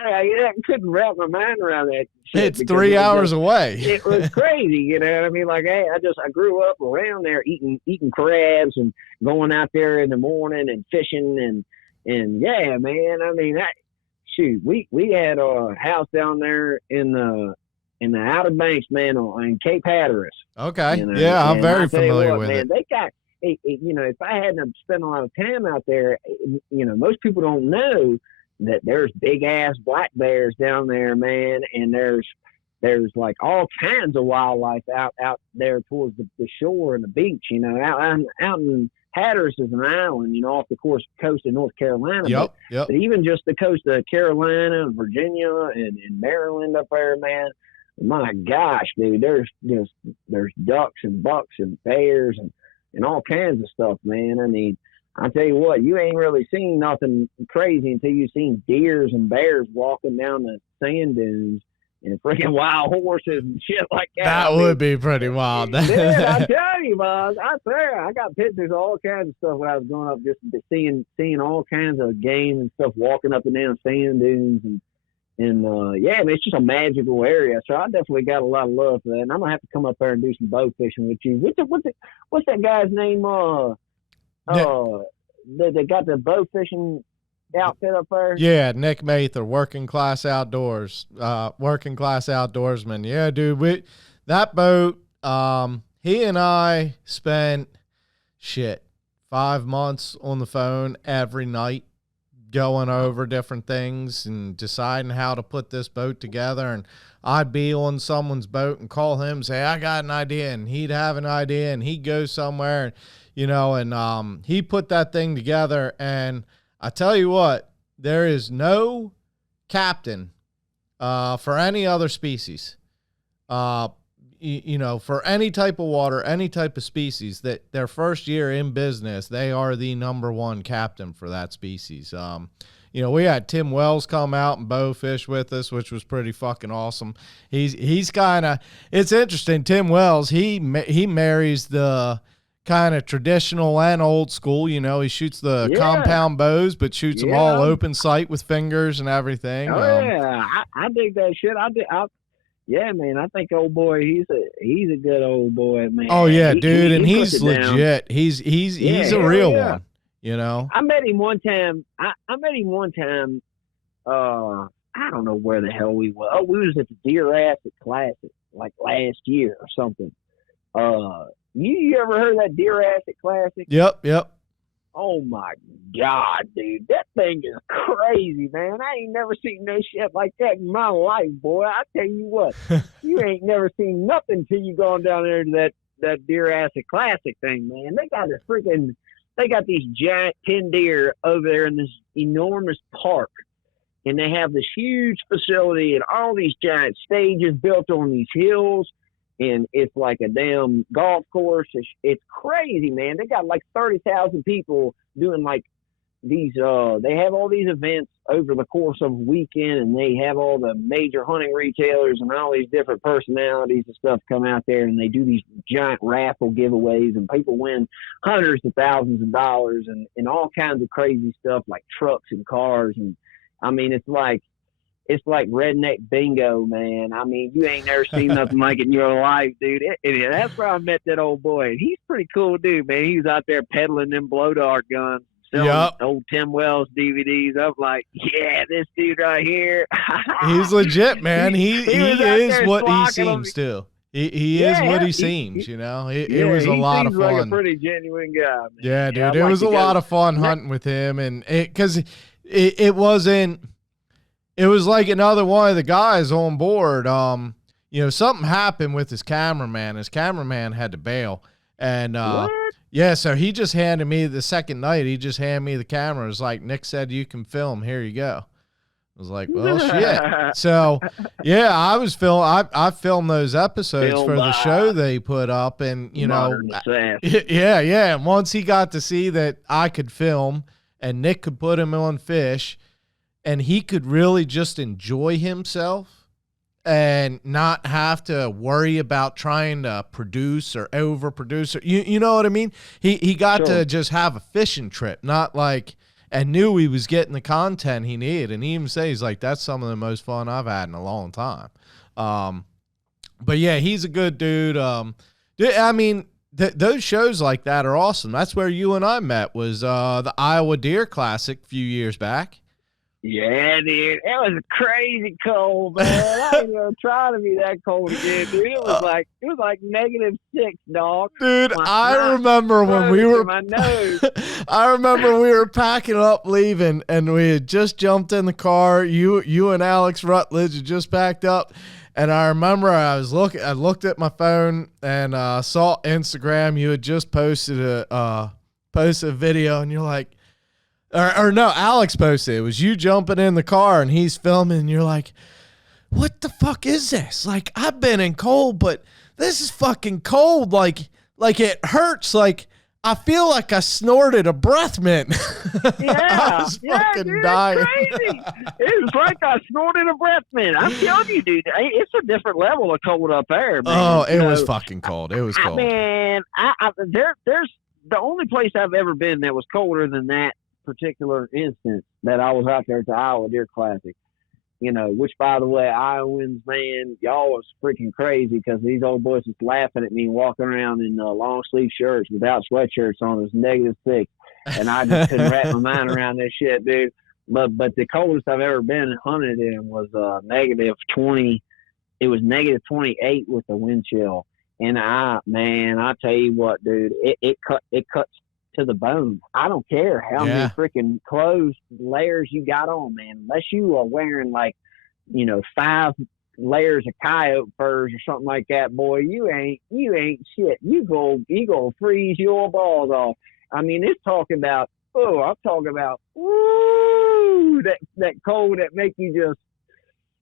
I couldn't wrap my mind around that shit. It's 3 hours away. It was crazy, you know what I mean? Like, hey, I grew up around there eating crabs and going out there in the morning and fishing and yeah, man, I mean, shoot, we had a house down there in the Outer Banks, man, in Cape Hatteras. Okay. Yeah, I'm very familiar with it. They got, if I hadn't spent a lot of time out there, most people don't know that there's big ass black bears down there, man, and there's like all kinds of wildlife out there towards the shore and the beach. Out in Hatteras is an island, off the coast of North Carolina. Yep. But even just the coast of Carolina and Virginia and Maryland up there, man. My gosh, dude, there's ducks and bucks and bears and all kinds of stuff, man. I mean, I tell you what, you ain't really seen nothing crazy until you've seen deers and bears walking down the sand dunes and freaking wild horses and shit like that. That would be pretty wild. Dude, I tell you, boss, I swear, I got pictures of all kinds of stuff when I was growing up, just seeing all kinds of game and stuff walking up and down sand dunes and yeah, I mean, it's just a magical area. So I definitely got a lot of love for that. And I'm gonna have to come up there and do some bow fishing with you. What's that guy's name? They got the bow fishing outfit up there. Yeah, Nick Mather, Working Class Outdoors, Working Class Outdoorsman. Yeah, dude, that boat. He and I spent 5 months on the phone every night, going over different things and deciding how to put this boat together. And I'd be on someone's boat and call him and say, I got an idea. And he'd have an idea and he'd go somewhere, and he put that thing together. And I tell you what, there is no captain for any other species, for any type of water, any type of species, that their first year in business, they are the number one captain for that species. We had Tim Wells come out and bow fish with us, which was pretty fucking awesome. He's kind of, it's interesting. Tim Wells, he marries the kind of traditional and old school. He shoots the compound bows, but shoots them all open sight with fingers and everything. Oh, yeah. I dig that shit. Yeah, man. I think old boy, he's a good old boy, man. Oh yeah, He, dude, and he puts he's it down. legit. He's Yeah, a hell real yeah. one, you know. I met him one time. I met him one time. I don't know where the hell we were. Oh, we was at the Deer Acid Classic like last year or something. You ever heard of that Deer Acid Classic? Yep. Oh my God, dude, that thing is crazy, man. I ain't never seen no shit like that in my life, boy. I tell you what, you ain't never seen nothing till you gone down there to that Deer Acid Classic thing, man. They got these giant 10 deer over there in this enormous park, and they have this huge facility and all these giant stages built on these hills. And it's like a damn golf course. It's crazy, man. They got like 30,000 people doing like these. They have all these events over the course of a weekend, and they have all the major hunting retailers and all these different personalities and stuff come out there, and they do these giant raffle giveaways, and people win hundreds of thousands of dollars and all kinds of crazy stuff like trucks and cars. And I mean, it's like redneck bingo, man. I mean, you ain't never seen nothing like it in your life, dude. That's where I met that old boy. He's pretty cool dude, man. He was out there peddling them blow dart guns, selling old Tim Wells DVDs. I'm like, yeah, this dude right here. He's legit, man. He is what he seems to. He is what he seems, you know. It was a lot of fun. Like a pretty genuine guy, man. Yeah, dude. It was a lot of fun hunting with him, and because it wasn't. It was like another one of the guys on board. You know, something happened with his cameraman. His cameraman had to bail. And yeah, so he just handed me the second night, he just handed me the camera. It was like, Nick said you can film. Here you go. I was like, well, shit. So yeah, I filmed those episodes for the show they put up, and you know, yeah. And once he got to see that I could film and Nick could put him on fish, and he could really just enjoy himself and not have to worry about trying to produce or overproduce. You know what I mean? He got to just have a fishing trip, not like, and knew he was getting the content he needed. And he even says, he's like, that's some of the most fun I've had in a long time. But yeah, he's a good dude. I mean, those shows like that are awesome. That's where you and I met, was the Iowa Deer Classic a few years back. Yeah, dude. It was crazy cold, man. I ain't gonna try to be that cold again, dude. It was like -6, dog. Dude, I remember when we were I remember we were packing up leaving, and we had just jumped in the car. You and Alex Rutledge had just packed up. And I remember I looked at my phone and saw Instagram. You had just posted a video, and you're like, or no, Alex posted it. It was you jumping in the car and he's filming, and you're like, what the fuck is this? Like, I've been in cold, but this is fucking cold. Like it hurts. Like, I feel like I snorted a breath mint. Yeah, I was fucking dude, dying. It's crazy. It was like I snorted a breath mint. I'm telling you, dude, it's a different level of cold up there, man. Oh, it was fucking cold. It was cold. Man, there's the only place I've ever been that was colder than that particular instance that I was out there at the Iowa Deer Classic, you know, which, by the way, Iowans, man, y'all was freaking crazy because these old boys was laughing at me walking around in long sleeve shirts without sweatshirts on. It was -6, and I just couldn't wrap my mind around this shit, dude. But the coldest I've ever been hunted in was -20. It was -28 with the wind chill, and I tell you what, dude, it cuts to the bone. I don't care how many freaking clothes layers you got on, man. Unless you are wearing 5 layers of coyote furs or something like that, boy, you ain't shit. You go freeze your balls off. I mean, I'm talking about that cold that make you just,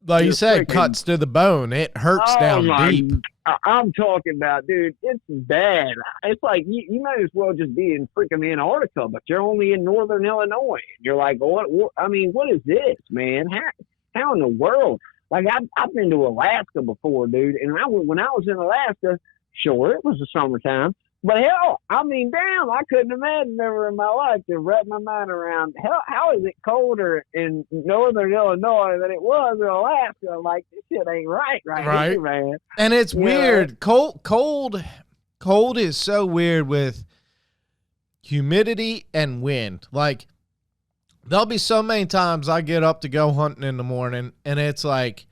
like you said, cuts to the bone. It hurts down deep. I'm talking about, dude, it's bad. It's like you might as well just be in freaking Antarctica, but you're only in northern Illinois. You're like, what is this, man? How in the world? Like, I've been to Alaska before, dude, and when I was in Alaska, sure, it was the summertime, But hell, I mean, damn, I couldn't imagine ever in my life to wrap my mind around how is it colder in northern Illinois than it was in Alaska? Like, this shit ain't right here, man. And it's weird. Cold is so weird with humidity and wind. Like, there'll be so many times I get up to go hunting in the morning and it's like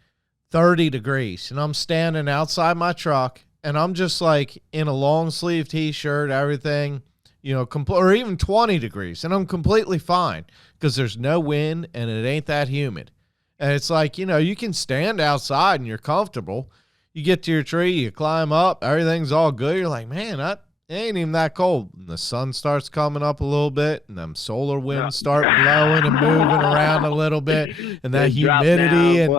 30 degrees and I'm standing outside my truck and I'm just like in a long sleeve t-shirt, everything, you know, or even 20 degrees and I'm completely fine because there's no wind and it ain't that humid. And it's like, you know, you can stand outside and you're comfortable. You get to your tree, you climb up, everything's all good. You're like, man, it ain't even that cold. And the sun starts coming up a little bit, and them solar winds start blowing and moving around a little bit, and that humidity and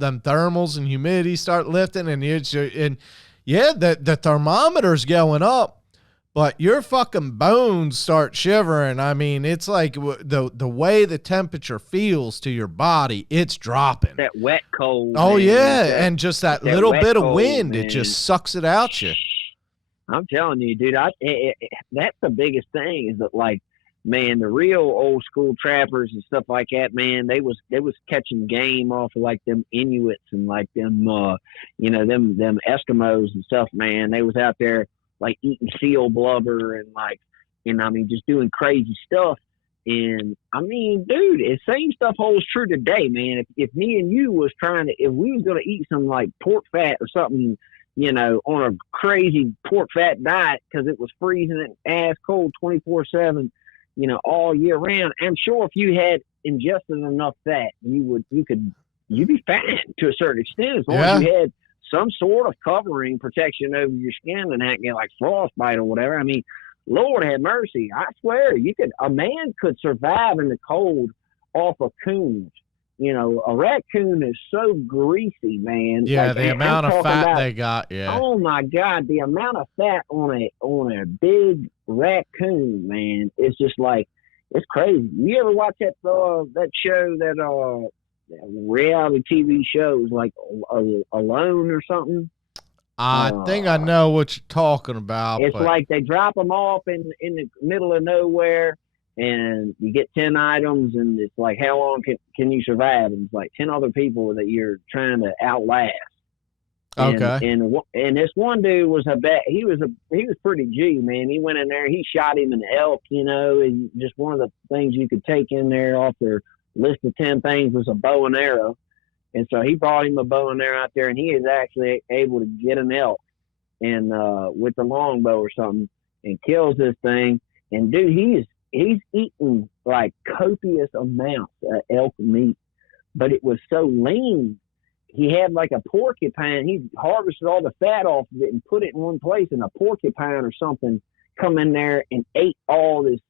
them thermals and humidity start lifting, and the thermometer's going up, but your fucking bones start shivering. I mean, it's like the way the temperature feels to your body, it's dropping. That wet cold. Oh, man. Yeah, and just that little bit of wind, man. It just sucks it out you. I'm telling you, dude, that's the biggest thing is that, like, man, the real old school trappers and stuff like that, man, they was catching game off of like them Inuits and like them, you know, them Eskimos and stuff, man. They was out there like eating seal blubber and like, and I mean, just doing crazy stuff. And I mean, dude, the same stuff holds true today, man. If me and you was if we was going to eat some like pork fat or something, you know, on a crazy pork fat diet because it was freezing and ass cold 24/7, you know, all year round. I'm sure if you had ingested enough fat, you'd be fine to a certain extent as long as you had some sort of covering protection over your skin and not get like frostbite or whatever. I mean, Lord have mercy. I swear a man could survive in the cold off of coons. You know, a raccoon is so greasy, man. Yeah, like, the amount of fat they got. Yeah. Oh my God, the amount of fat on a big raccoon, man, it's just like it's crazy. You ever watch that show that reality TV shows like Alone or something? I think I know what you're talking about. It's like they drop them off in the middle of nowhere. And you get 10 items, and it's like, how long can you survive? And it's like 10 other people that you're trying to outlast. Okay. And this one dude was he was pretty G, man. He went in there, he shot him an elk, you know, and just one of the things you could take in there off their list of 10 things was a bow and arrow. And so he brought him a bow and arrow out there, and he is actually able to get an elk and with the longbow or something and kills this thing. And dude, he's eaten like copious amounts of elk meat, but it was so lean. He had like a porcupine. He harvested all the fat off of it and put it in one place, and a porcupine or something come in there and took all this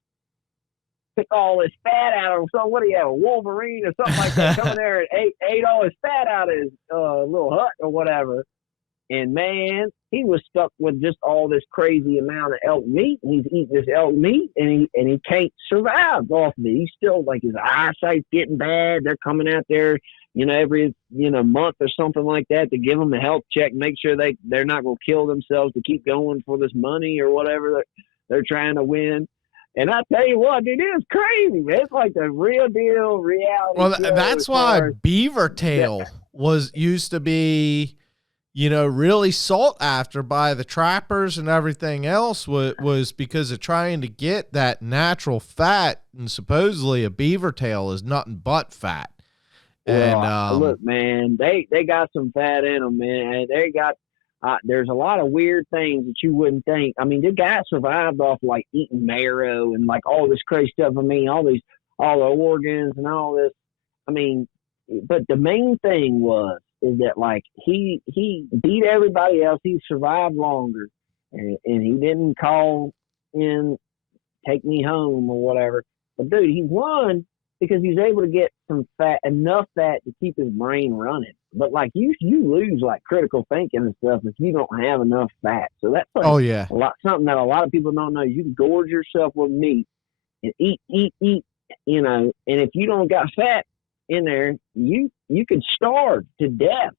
fat out of him. So what do you have, a Wolverine or something like that? Come in there and ate all his fat out of his little hut or whatever. And man, he was stuck with just all this crazy amount of elk meat. And he's eating this elk meat, and he can't survive off of it. He's still like his eyesight's getting bad. They're coming out there, you know, every month or something like that to give them a health check, make sure they're not going to kill themselves to keep going for this money or whatever they're trying to win. And I tell you what, dude, it's crazy, man. It's like the real deal reality. Well, that's why Beaver Tail used to be, you know, really sought after by the trappers and everything else was because of trying to get that natural fat. And supposedly a beaver tail is nothing but fat. Well, and look, man, they got some fat in them, man. They got there's a lot of weird things that you wouldn't think. I mean, the guy survived off like eating marrow and like all this crazy stuff. I mean, all the organs and all this. I mean, but the main thing is that like he beat everybody else. He survived longer, and he didn't call in, take me home or whatever. But dude, he won because he was able to get enough fat to keep his brain running. But like you lose like critical thinking and stuff if you don't have enough fat. So that's like something that a lot of people don't know. You can gorge yourself with meat and eat, you know, and if you don't got fat in there, you could starve to death.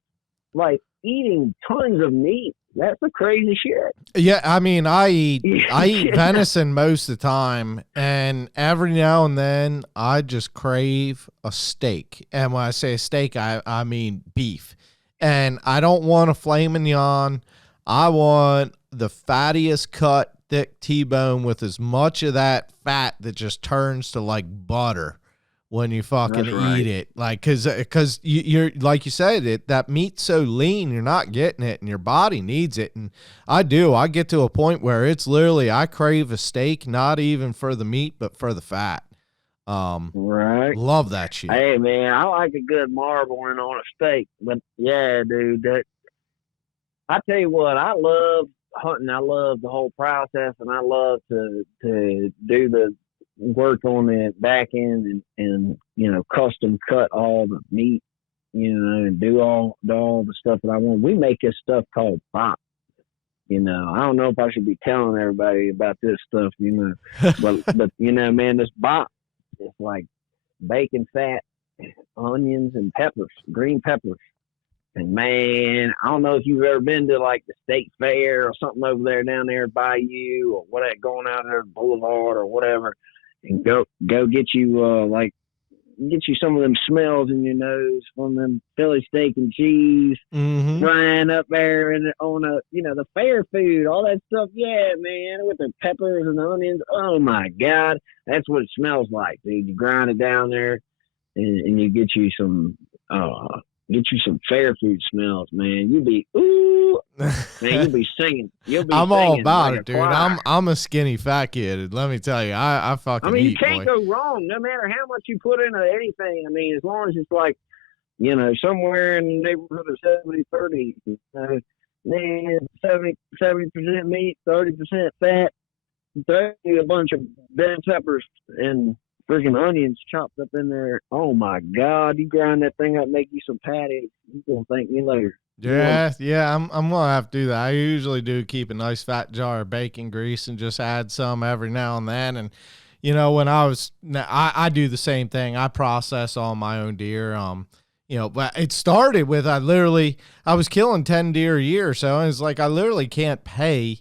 Like eating tons of meat That's a crazy shit. Yeah, I mean, I eat venison most of the time, and every now and then I just crave a steak. And when I say a steak, I mean beef. And I don't want a filet mignon. I want the fattiest cut, thick T-bone with as much of that fat that just turns to like butter when you fucking eat it. Like, cause you're like you said, that meat's so lean, you're not getting it, and your body needs it. And I get to a point where it's literally, I crave a steak, not even for the meat, but for the fat. Right. Love that shit. Hey man, I like a good marbling on a steak, but yeah, dude, I tell you what, I love hunting. I love the whole process, and I love to do the work on the back end and custom cut all the meat, and do all the stuff that I want. We make this stuff called bop. I don't know if I should be telling everybody about this stuff, but man, this bop, it's like bacon fat, onions, and peppers, green peppers. And man, I don't know if you've ever been to like the state fair or something over there down there by you, or whatever, going out there Boulevard or whatever, and go get you get you some of them smells in your nose from them Philly steak and cheese, frying up there and on the fair food, all that stuff. Yeah, man, with the peppers and the onions. Oh my God, that's what it smells like, dude. You grind it down there, and you get you some fair food smells, man. You be man, you'll be singing. I'm all about it, dude. I'm a skinny fat kid, and let me tell you, I fucking you eat, can't go wrong, no matter how much you put into anything. I mean, as long as it's like, somewhere in the neighborhood of 70-30, man, 70% meat, 30% fat, throw you a bunch of bell peppers and freaking onions chopped up in there. Oh my God, you grind that thing up, make you some patties. You're gonna thank me later. Yeah, I'm gonna have to do that. I usually do keep a nice fat jar of bacon grease and just add some every now and then. And when I do the same thing. I process all my own deer. But it started with I was killing 10 deer a year, so it's like I literally can't pay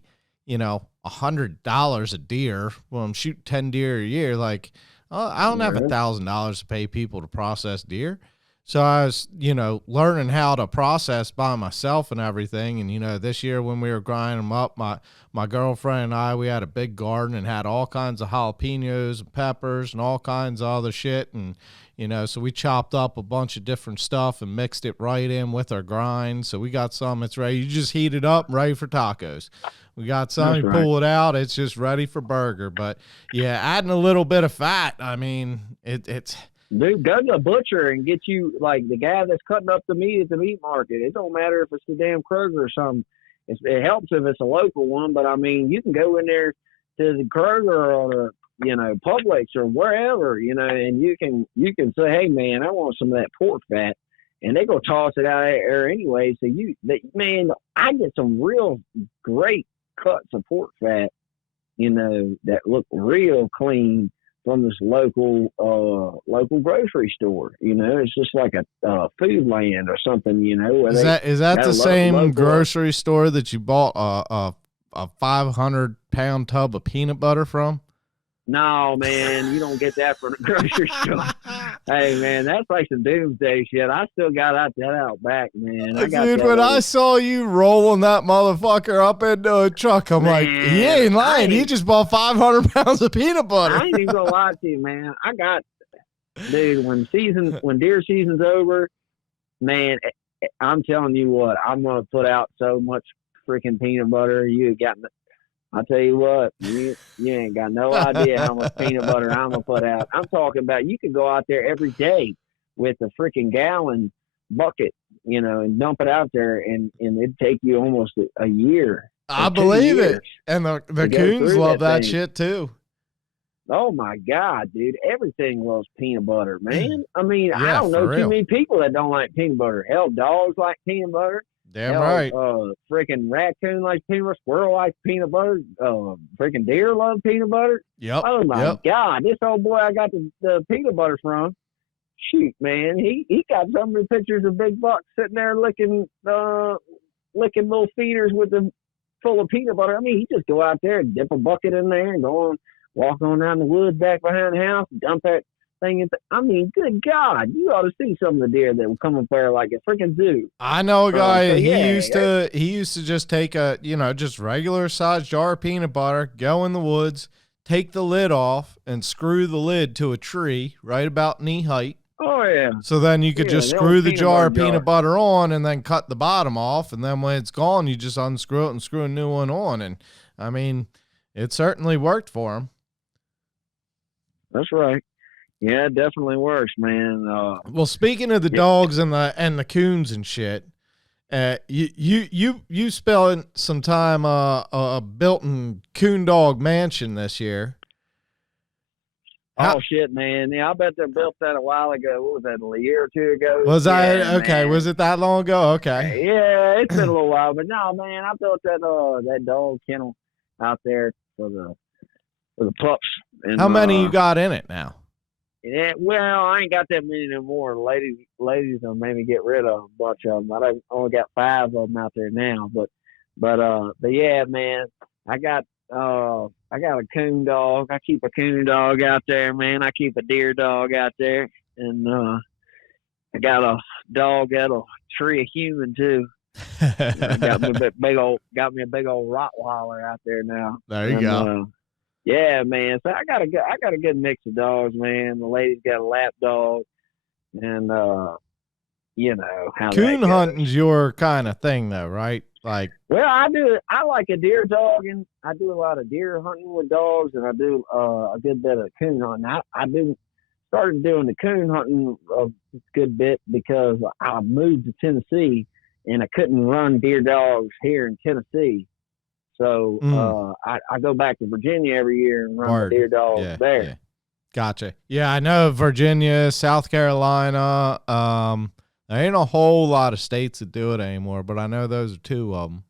$100 a deer when I'm shooting 10 deer a year. Like, I don't have $1,000 to pay people to process deer. So I was, learning how to process by myself and everything. And, this year when we were grinding them up, my girlfriend and we had a big garden and had all kinds of jalapenos and peppers and all kinds of other shit. And, so we chopped up a bunch of different stuff and mixed it right in with our grind. So we got some that's ready. You just heat it up, ready for tacos. We got some, you pull it out, it's just ready for burger. But yeah, adding a little bit of fat, I mean, it's... Dude, go to a butcher and get you, like, the guy that's cutting up the meat at the meat market. It don't matter if it's the damn Kroger or something. It helps if it's a local one, but I mean, you can go in there to the Kroger or Publix or wherever, and you can say, hey man, I want some of that pork fat, and they go toss it out there anyway. So man, I get some real great cuts of pork fat, that look real clean from this local grocery store. It's just like a Food Land or something. Is that the same grocery store that you bought a 500-pound tub of peanut butter from? No, man, you don't get that from the grocery store. Hey, man, that's like some doomsday shit. I still got that out back, man. Dude, when I saw you rolling that motherfucker up into a truck, I'm like, he ain't lying. He just bought 500 pounds of peanut butter. I ain't even gonna lie to you, man. Dude, when deer season's over, man, I'm telling you what, I'm gonna put out so much freaking peanut butter. I'll tell you what, you ain't got no idea how much peanut butter I'm going to put out. I'm talking about you could go out there every day with a freaking gallon bucket, and dump it out there, and it'd take you almost a year. I believe it. And the Raccoons love that shit too. Oh my God, dude. Everything loves peanut butter, man. I mean, I don't know too many people that don't like peanut butter. Hell, dogs like peanut butter. Damn right. Freaking raccoon likes peanut butter. Squirrel likes peanut butter. Freaking deer love peanut butter. Yep. Oh my God, this old boy I got the peanut butter from. Shoot, man, he got so many pictures of Big Buck sitting there licking licking little feeders with them full of peanut butter. I mean, he just go out there and dip a bucket in there and go on, walk on down the woods back behind the house, dump that thing in. I mean, good God, you ought to see some of the deer that would come up there like a freaking zoo. I know a guy. So, he used to just take a just regular sized jar of peanut butter, go in the woods, take the lid off, and screw the lid to a tree right about knee height. Oh yeah. So then you could just the screw old the jar of peanut jar. butter on, and then cut the bottom off, and then when it's gone, you just unscrew it and screw a new one on. And I mean, it certainly worked for him. That's right. Yeah, it definitely works, man. Well, speaking of the dogs and the coons and shit, you spent some time building coon dog mansion this year. Oh shit, man! Yeah, I bet they built that a while ago. What was that? A year or two ago? Okay? Man. Was it that long ago? Okay. Yeah, it's been a little while, but no, man, I built that dog kennel out there for the pups. And, how many you got in it now? Yeah, well, I ain't got that many no more. Ladies will maybe get rid of a bunch of them. I only got 5 of them out there now, but yeah, man, I got a coon dog. I keep a coon dog out there, man. I keep a deer dog out there, and I got a dog that'll tree a human too. Got me a big old Rottweiler out there now. There you go. Yeah, man. So I got a good mix of dogs, man. The lady's got a lap dog, and you know how coon hunting's your kind of thing, though, right? Like, well, I do. I like a deer dog, and I do a lot of deer hunting with dogs, and I do a good bit of coon hunting. I started doing the coon hunting a good bit because I moved to Tennessee, and I couldn't run deer dogs here in Tennessee. So I go back to Virginia every year and run the deer dogs there. Yeah. Gotcha. Yeah, I know Virginia, South Carolina. There ain't a whole lot of states that do it anymore, but I know those are 2 of them.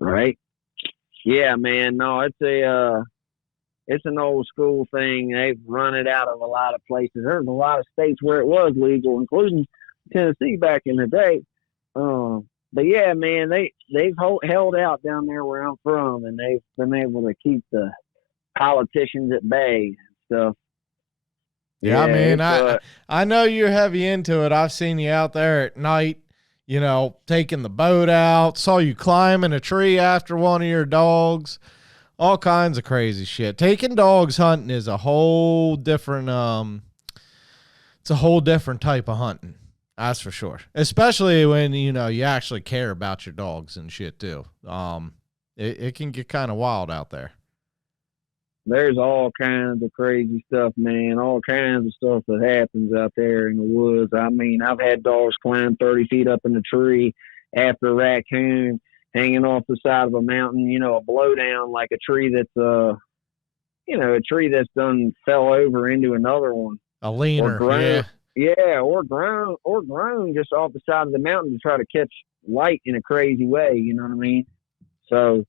Right. Yeah, man. No, it's an old school thing. They've run it out of a lot of places. There's a lot of states where it was legal, including Tennessee back in the day. But yeah, man, they've held out down there where I'm from, and they've been able to keep the politicians at bay and stuff. Yeah, I mean, I know you're heavy into it. I've seen you out there at night, taking the boat out. Saw you climbing a tree after one of your dogs. All kinds of crazy shit. Taking dogs hunting is a whole different it's a whole different type of hunting. That's for sure. Especially when, you actually care about your dogs and shit too. It can get kind of wild out there. There's all kinds of crazy stuff, man. All kinds of stuff that happens out there in the woods. I mean, I've had dogs climb 30 feet up in the tree after a raccoon hanging off the side of a mountain, a blowdown, like a tree that's, a tree that's done fell over into another one. A leaner, yeah, or grown just off the side of the mountain to try to catch light in a crazy way. You know what I mean? So,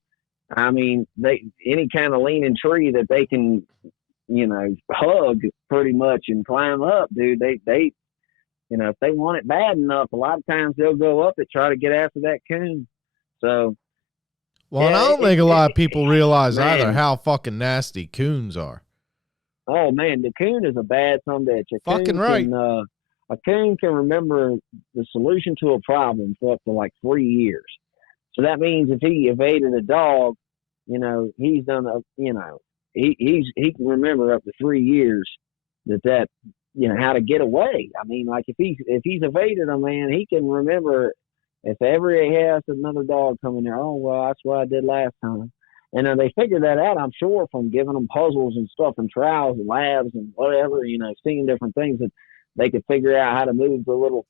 I mean, any kind of leaning tree that they can, hug pretty much and climb up, dude. They, if they want it bad enough, a lot of times they'll go up and try to get after that coon. So, well, and I don't think a lot of people realize either how fucking nasty coons are. Oh man, the coon is a bad sumbitch. Fucking right. A coon can remember the solution to a problem for up to like 3 years. So that means if he evaded a dog, he's done he can remember up to 3 years that how to get away. I mean, like if he's evaded a man, he can remember if ever he has another dog coming there. Oh well, that's what I did last time. And they figured that out, I'm sure, from giving them puzzles and stuff and trials and labs and whatever, seeing different things that they could figure out how to move the little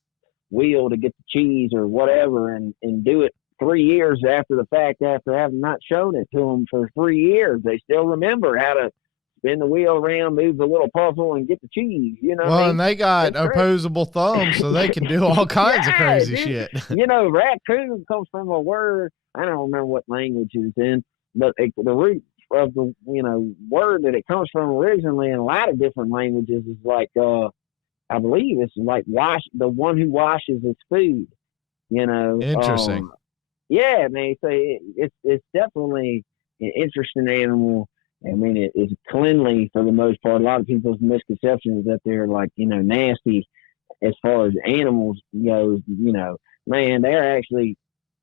wheel to get the cheese or whatever and do it 3 years after the fact, after having not shown it to them for 3 years. They still remember how to spin the wheel around, move the little puzzle, and get the cheese. Well, and they got opposable thumbs, so they can do all kinds of crazy shit. Raccoon comes from a word, I don't remember what language it's in, but the root of the word that it comes from originally in a lot of different languages is like I believe it's like wash, the one who washes his food. Interesting. Yeah, man. So it's definitely an interesting animal. I mean, it's cleanly for the most part. A lot of people's misconception is that they're like, nasty as far as animals goes. Man, they're actually,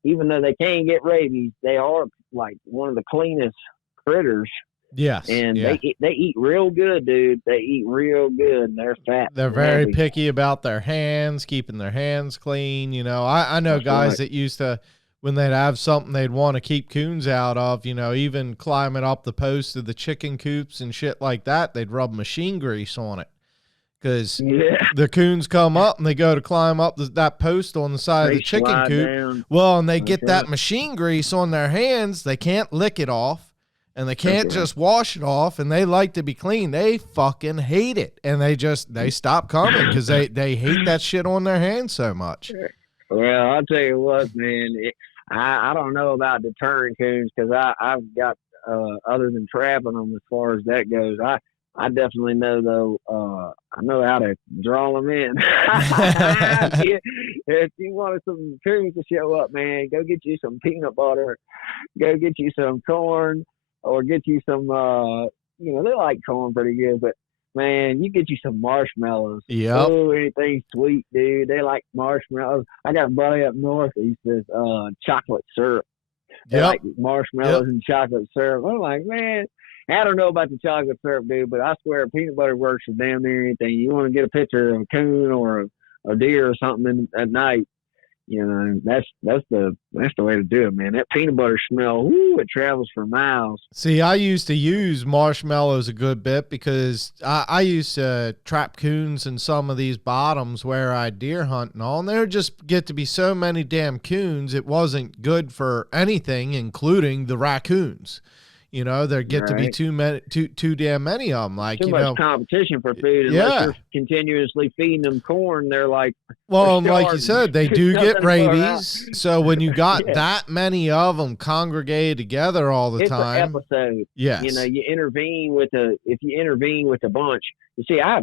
even though they can't get rabies, they are like one of the cleanest critters. Yes. And yeah. they eat real good, dude. They eat real good. And they're fat. They're very picky about their hands, keeping their hands clean. I know That's guys right. that used to, when they'd have something they'd want to keep coons out of, even climbing up the post of the chicken coops and shit like that, they'd rub machine grease on it. Because the coons come up and they go to climb up that post on the side of the chicken coop. Down. Well, and they get that machine grease on their hands. They can't lick it off, and they can't just wash it off, and they like to be clean. They fucking hate it, and they stop coming because they hate that shit on their hands so much. Well, I'll tell you what, man. I don't know about deterring coons because I've got other than trapping them as far as that goes. I definitely know though. I know how to draw them in. If you wanted some coons to show up, man, go get you some peanut butter, go get you some corn, or get you some. They like corn pretty good, but man, you get you some marshmallows. Yeah. Oh, anything sweet, dude. They like marshmallows. I got a buddy up north. He says chocolate syrup. They like marshmallows and chocolate syrup. I'm like, man. I don't know about the chocolate syrup, dude, but I swear peanut butter works for damn near anything. You want to get a picture of a coon or a deer or something at night, that's the way to do it, man. That peanut butter smell, it travels for miles. See, I used to use marshmallows a good bit because I used to trap coons in some of these bottoms where I deer hunt and all, and there just get to be so many damn coons, it wasn't good for anything, including the raccoons. There get to be too damn many of them. Like, too much competition for food. Unless you're continuously feeding them corn, they're like, well, like you said, they do get rabies. So when you got that many of them congregated together all the time, it's an episode. Yes. You intervene if you intervene with a bunch. You see, I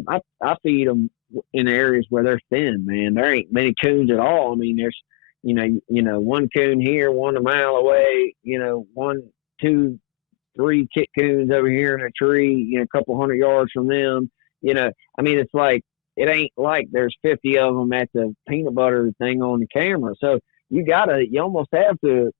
feed them in areas where they're thin, man. There ain't many coons at all. I mean, there's, one coon here, one a mile away, 1, 2, 3 kit coons over here in a tree, a couple 100 yards from them. I mean, it's like, it ain't like there's 50 of them at the peanut butter thing on the camera. So you almost have to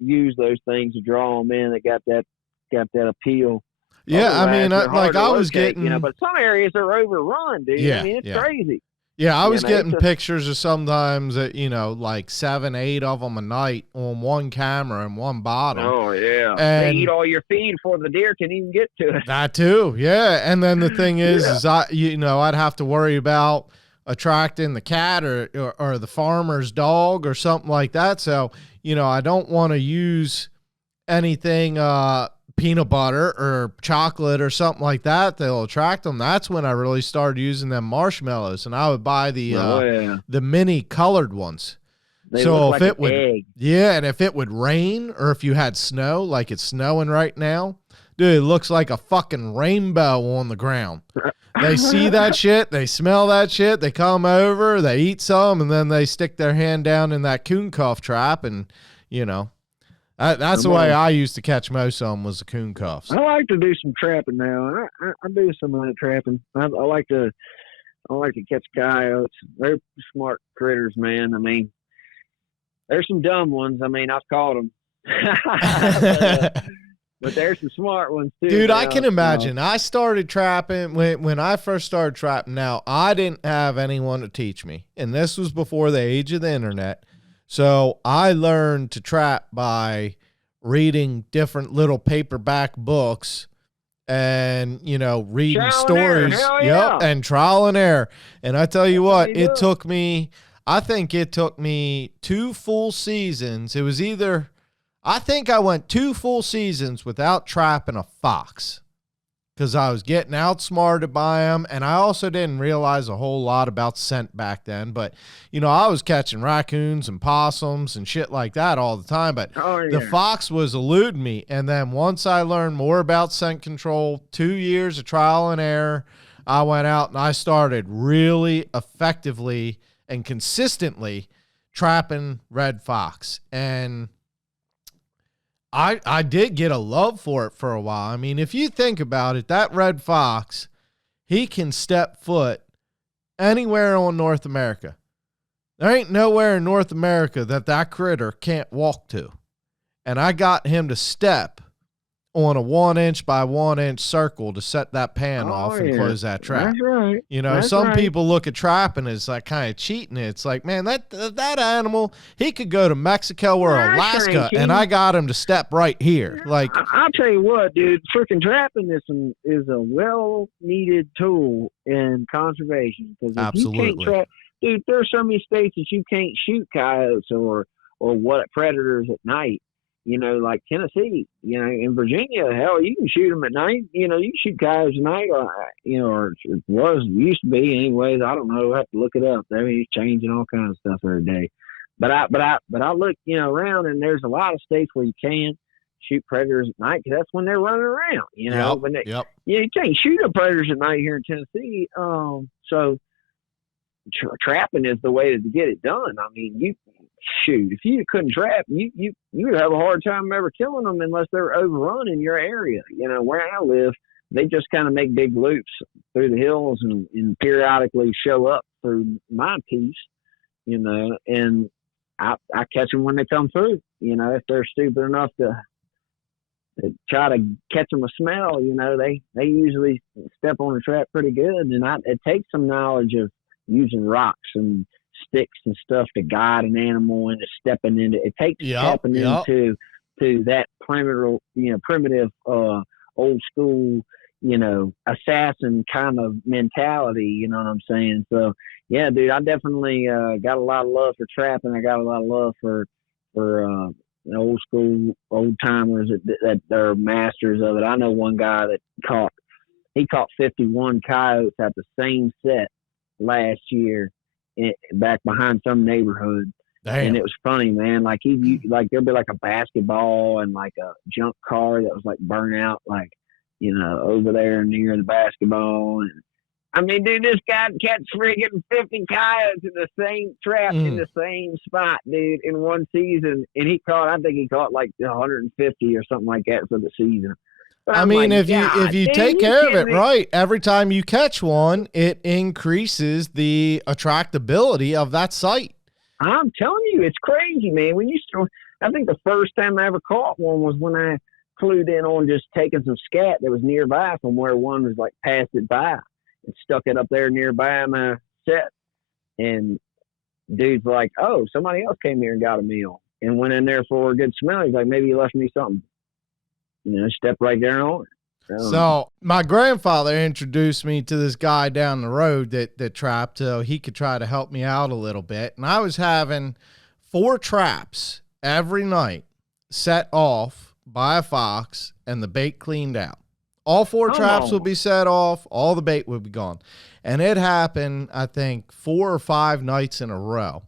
use those things to draw them in that got that appeal. Yeah. I mean, I was getting, but some areas are overrun, dude. Yeah, I mean, it's crazy. Yeah, I was getting pictures of sometimes that, like 7, 8 of them a night on one camera and one bottom. Oh, yeah. And they eat all your feed before the deer can even get to it. That too, yeah. And then the thing is I'd have to worry about attracting the cat or the farmer's dog or something like that. So, I don't want to use anything peanut butter or chocolate or something like that that'll attract them. That's when I really started using them marshmallows, and I would buy the mini colored ones. They look like an egg. And if it would rain or if you had snow, like it's snowing right now, dude, it looks like a fucking rainbow on the ground. They see that shit, they smell that shit, they come over, they eat some, and then they stick their hand down in that coon cuff trap, and that's the way I used to catch most of them was the coon cuffs. I like to do some trapping now. I do some of that trapping. I like to catch coyotes. They're smart critters, man. I mean, there's some dumb ones. I mean, I've caught them. But there's some smart ones too. Dude, I can imagine. I started trapping when I first started trapping. Now, I didn't have anyone to teach me, and this was before the age of the internet. So I learned to trap by reading different little paperback books and, reading stories. And trial and error. And I tell you what, I think it took me 2 full seasons. It was I think I went 2 full seasons without trapping a fox because I was getting outsmarted by them, and I also didn't realize a whole lot about scent back then. But, I was catching raccoons and possums and shit like that all the time, but the fox was eluding me. And then once I learned more about scent control, 2 years of trial and error, I went out and I started really effectively and consistently trapping red fox. And I did get a love for it for a while. I mean, if you think about it, that red fox, he can step foot anywhere on North America. There ain't nowhere in North America that critter can't walk to. And I got him to step on a 1-inch by 1-inch circle to set that pan off and close that trap. That's right. You know, some people look at trapping as like kind of cheating. It's like, man, that animal, he could go to Mexico or Alaska, and I got him to step right here. Like, I'll tell you what, dude, freaking trapping is a well-needed tool in conservation. Because if you can't trap, dude, there's so many states that you can't shoot coyotes or what predators at night. You know, like Tennessee, you know, in Virginia, hell, you can shoot them at night. You know, you can shoot coyotes at night, or it used to be anyways. I don't know. I have to look it up. I mean, it's changing all kinds of stuff every day. But I look, you know, around, and there's a lot of states where you can shoot predators at night because that's when they're running around. You know, you can't shoot up predators at night here in Tennessee. So trapping is the way to get it done. I mean, if you couldn't trap, you would have a hard time ever killing them unless they're overrun in your area. You know, where I live, they just kind of make big loops through the hills and periodically show up through my piece, you know, and I catch them when they come through. You know, if they're stupid enough to try to catch them a smell, you know, they usually step on the trap pretty good. And it takes some knowledge of using rocks and sticks and stuff to guide an animal into stepping into. It takes stepping into that primitive old school, you know, assassin kind of mentality. You know what I'm saying? So yeah, dude, I definitely got a lot of love for trapping. I got a lot of love for old school old timers that are masters of it. I know one guy that caught 51 coyotes at the same set last year. Back behind some neighborhood. Damn. And it was funny, man. Like there'd be like a basketball and like a junk car that was like burnt out, like, you know, over there near the basketball. And I mean, dude, this guy catch friggin' 50 coyotes in the same trap in the same spot, dude, in one season. And I think he caught like 150 or something like that for the season. I mean, like, if you take care of it right, every time you catch one, it increases the attractability of that site. I'm telling you, it's crazy, man. I think the first time I ever caught one was when I clued in on just taking some scat that was nearby from where one was like passed it by and stuck it up there nearby my set. And dude's like, oh, somebody else came here and got a meal and went in there for a good smell. He's like, maybe you left me something. You know, step right there on it. So my grandfather introduced me to this guy down the road that trapped so he could try to help me out a little bit. And I was having 4 traps every night set off by a fox and the bait cleaned out. All 4 traps would be set off. All the bait would be gone. And it happened, I think, 4 or 5 nights in a row.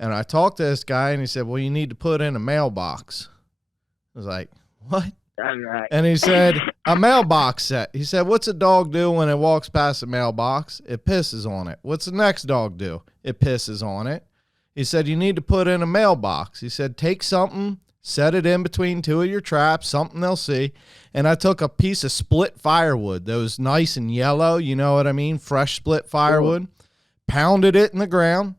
And I talked to this guy and he said, well, you need to put in a mailbox. I was like, what? Right. And he said, a mailbox set. He said, what's a dog do when it walks past a mailbox? It pisses on it. What's the next dog do? It pisses on it. He said, you need to put in a mailbox. He said, take something, set it in between 2 of your traps, something they'll see. And I took a piece of split firewood that was nice and yellow, you know what I mean? Fresh split firewood. Pounded it in the ground,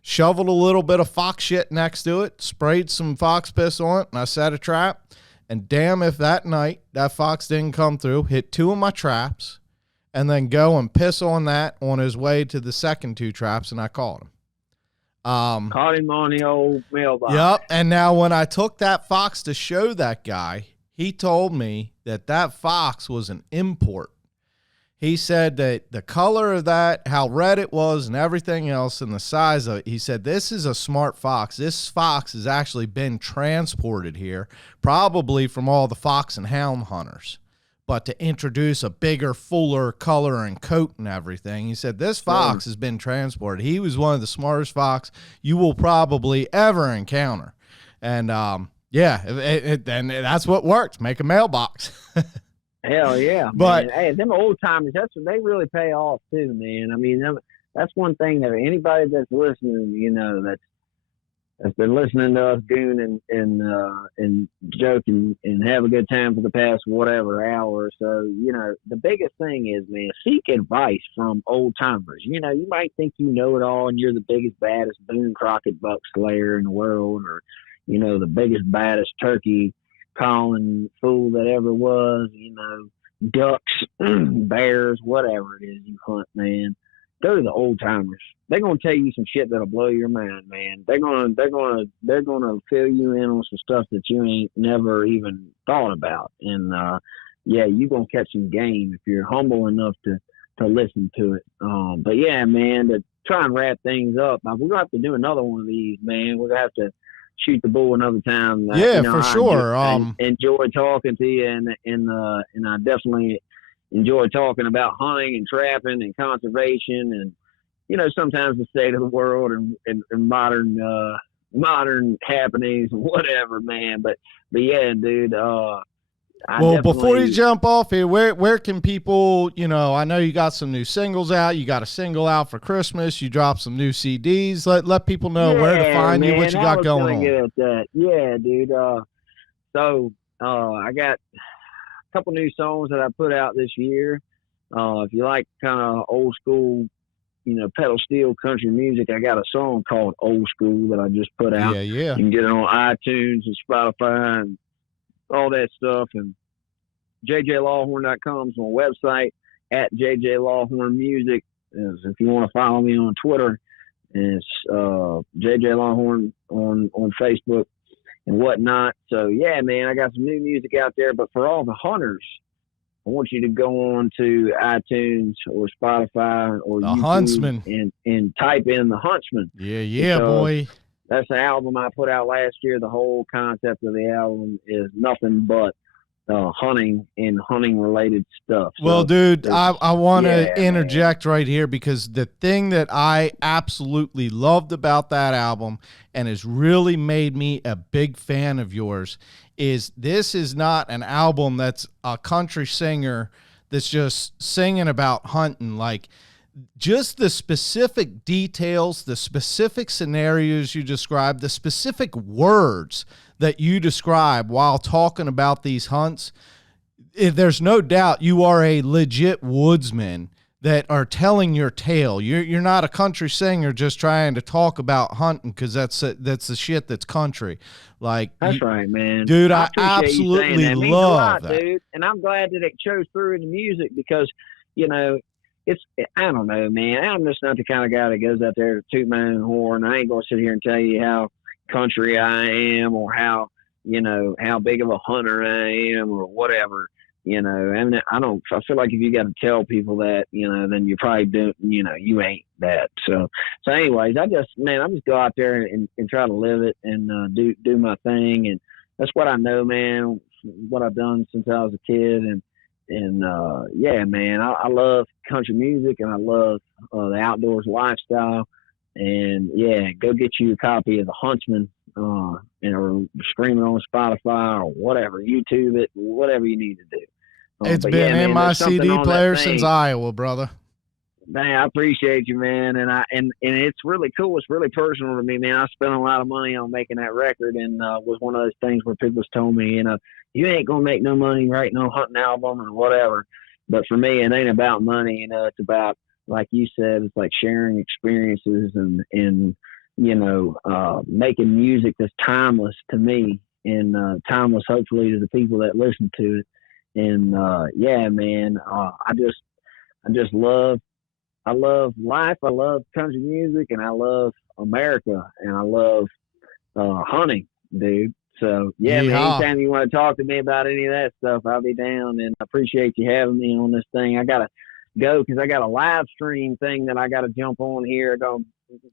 shoveled a little bit of fox shit next to it, sprayed some fox piss on it, and I set a trap. And damn if that night that fox didn't come through, hit 2 of my traps, and then go and piss on that on his way to the second 2 traps, and I caught him. Caught him on the old mailbox. Yep. And now when I took that fox to show that guy, he told me that fox was an import. He said that the color of that, how red it was and everything else and the size of it, he said, this is a smart fox. This fox has actually been transported here, probably from all the fox and hound hunters. But to introduce a bigger, fuller color and coat and everything, he said, this fox has been transported. He was one of the smartest fox you will probably ever encounter. And, yeah, and that's what worked. Make a mailbox. Hell yeah. But man. Hey, them old timers, they really pay off too, man. I mean, that's one thing that anybody that's listening, you know, that's been listening to us goon and joke and have a good time for the past whatever hour or so. You know, the biggest thing is, man, seek advice from old timers. You know, you might think you know it all and you're the biggest, baddest Boone Crockett buck slayer in the world, or, you know, the biggest, baddest turkey calling fool that ever was, you know, ducks, bears, whatever it is you hunt, man. Go to the old timers. They're gonna tell you some shit that'll blow your mind, man. They're gonna fill you in on some stuff that you ain't never even thought about. And yeah, you're gonna catch some game if you're humble enough to listen to it. But yeah, man, to try and wrap things up, we're gonna have to do another one of these, man. We're gonna have to shoot the bull another time. Yeah, you know, for sure. Enjoy talking to you, and I definitely enjoy talking about hunting and trapping and conservation and, you know, sometimes the state of the world and modern happenings and whatever, man. But yeah, dude. Well, before you jump off here, where can people, you know, I know you got some new singles out. You got a single out for Christmas. You dropped some new CDs. Let people know where to find you, what you got going on. Get at that. Yeah, dude. So I got a couple new songs that I put out this year. If you like kind of old school, you know, pedal steel country music, I got a song called Old School that I just put out. Yeah. You can get it on iTunes and Spotify and all that stuff. And JJLawhorn.com is my website, at JJ Lawhorn Music. If you want to follow me on Twitter, it's JJ Lawhorn on Facebook and whatnot. So yeah, man, I got some new music out there. But for all the hunters, I want you to go on to iTunes or Spotify or The YouTube Huntsman and type in The Huntsman. Yeah, boy. That's the album I put out last year. The whole concept of the album is nothing but hunting and hunting related stuff. So well, dude, I want to interject right here, because the thing that I absolutely loved about that album and has really made me a big fan of yours is this is not an album that's a country singer that's just singing about hunting. Like, just the specific details, the specific scenarios you describe, the specific words that you describe while talking about these hunts, there's no doubt you are a legit woodsman that are telling your tale. You're not a country singer just trying to talk about hunting because that's the shit that's country. Like, that's right, man. Dude, I absolutely love that. Dude. And I'm glad that it shows through in the music because, you know, I don't know, man. I'm just not the kind of guy that goes out there to toot my own horn. I ain't going to sit here and tell you how country I am or how, you know, how big of a hunter I am or whatever, you know. And I feel like if you got to tell people that, you know, then you probably don't, you know, you ain't that. So anyways, I just go out there and try to live it and do my thing. And that's what I know, man, what I've done since I was a kid. And yeah, man, I love country music and I love the outdoors lifestyle. And yeah, go get you a copy of The Huntsman, or stream it on Spotify or whatever, YouTube it, whatever you need to do. It's been in my CD player since Iowa, brother. Man, I appreciate you, man, and it's really cool. It's really personal to me, man. I spent a lot of money on making that record, and was one of those things where people's told me, you know, you ain't gonna make no money writing no hunting album or whatever. But for me, it ain't about money. You know, it's about, like you said, it's like sharing experiences and you know, making music that's timeless to me and timeless, hopefully, to the people that listen to it. And yeah, man, I love life. I love country music, and I love America, and I love hunting, dude. So yeah, man, anytime you want to talk to me about any of that stuff, I'll be down. And I appreciate you having me on this thing. I gotta go because I got a live stream thing that I got to jump on here. A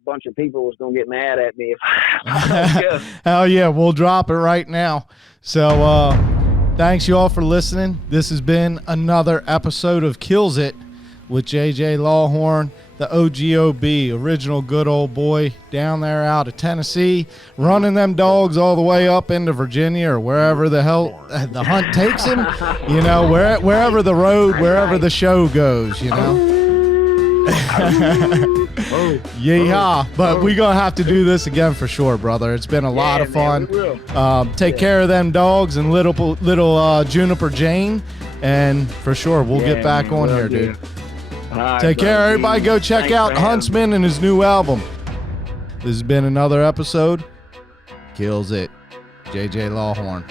bunch of people was gonna get mad at me if I don't go. Hell yeah, we'll drop it right now. So thanks you all for listening. This has been another episode of Kills It with JJ Lawhorn, the OGOB, original good old boy down there out of Tennessee, running them dogs all the way up into Virginia or wherever the hell the hunt takes him, you know, wherever the road, wherever the show goes, you know. Yeehaw. But we going to have to do this again for sure, brother. It's been a lot of fun. Take care of them dogs and little Juniper Jane. And for sure, we'll get back on here, dude. Take care, everybody. Go check out Huntsman and his new album. This has been another episode. Kills it. JJ Lawhorn.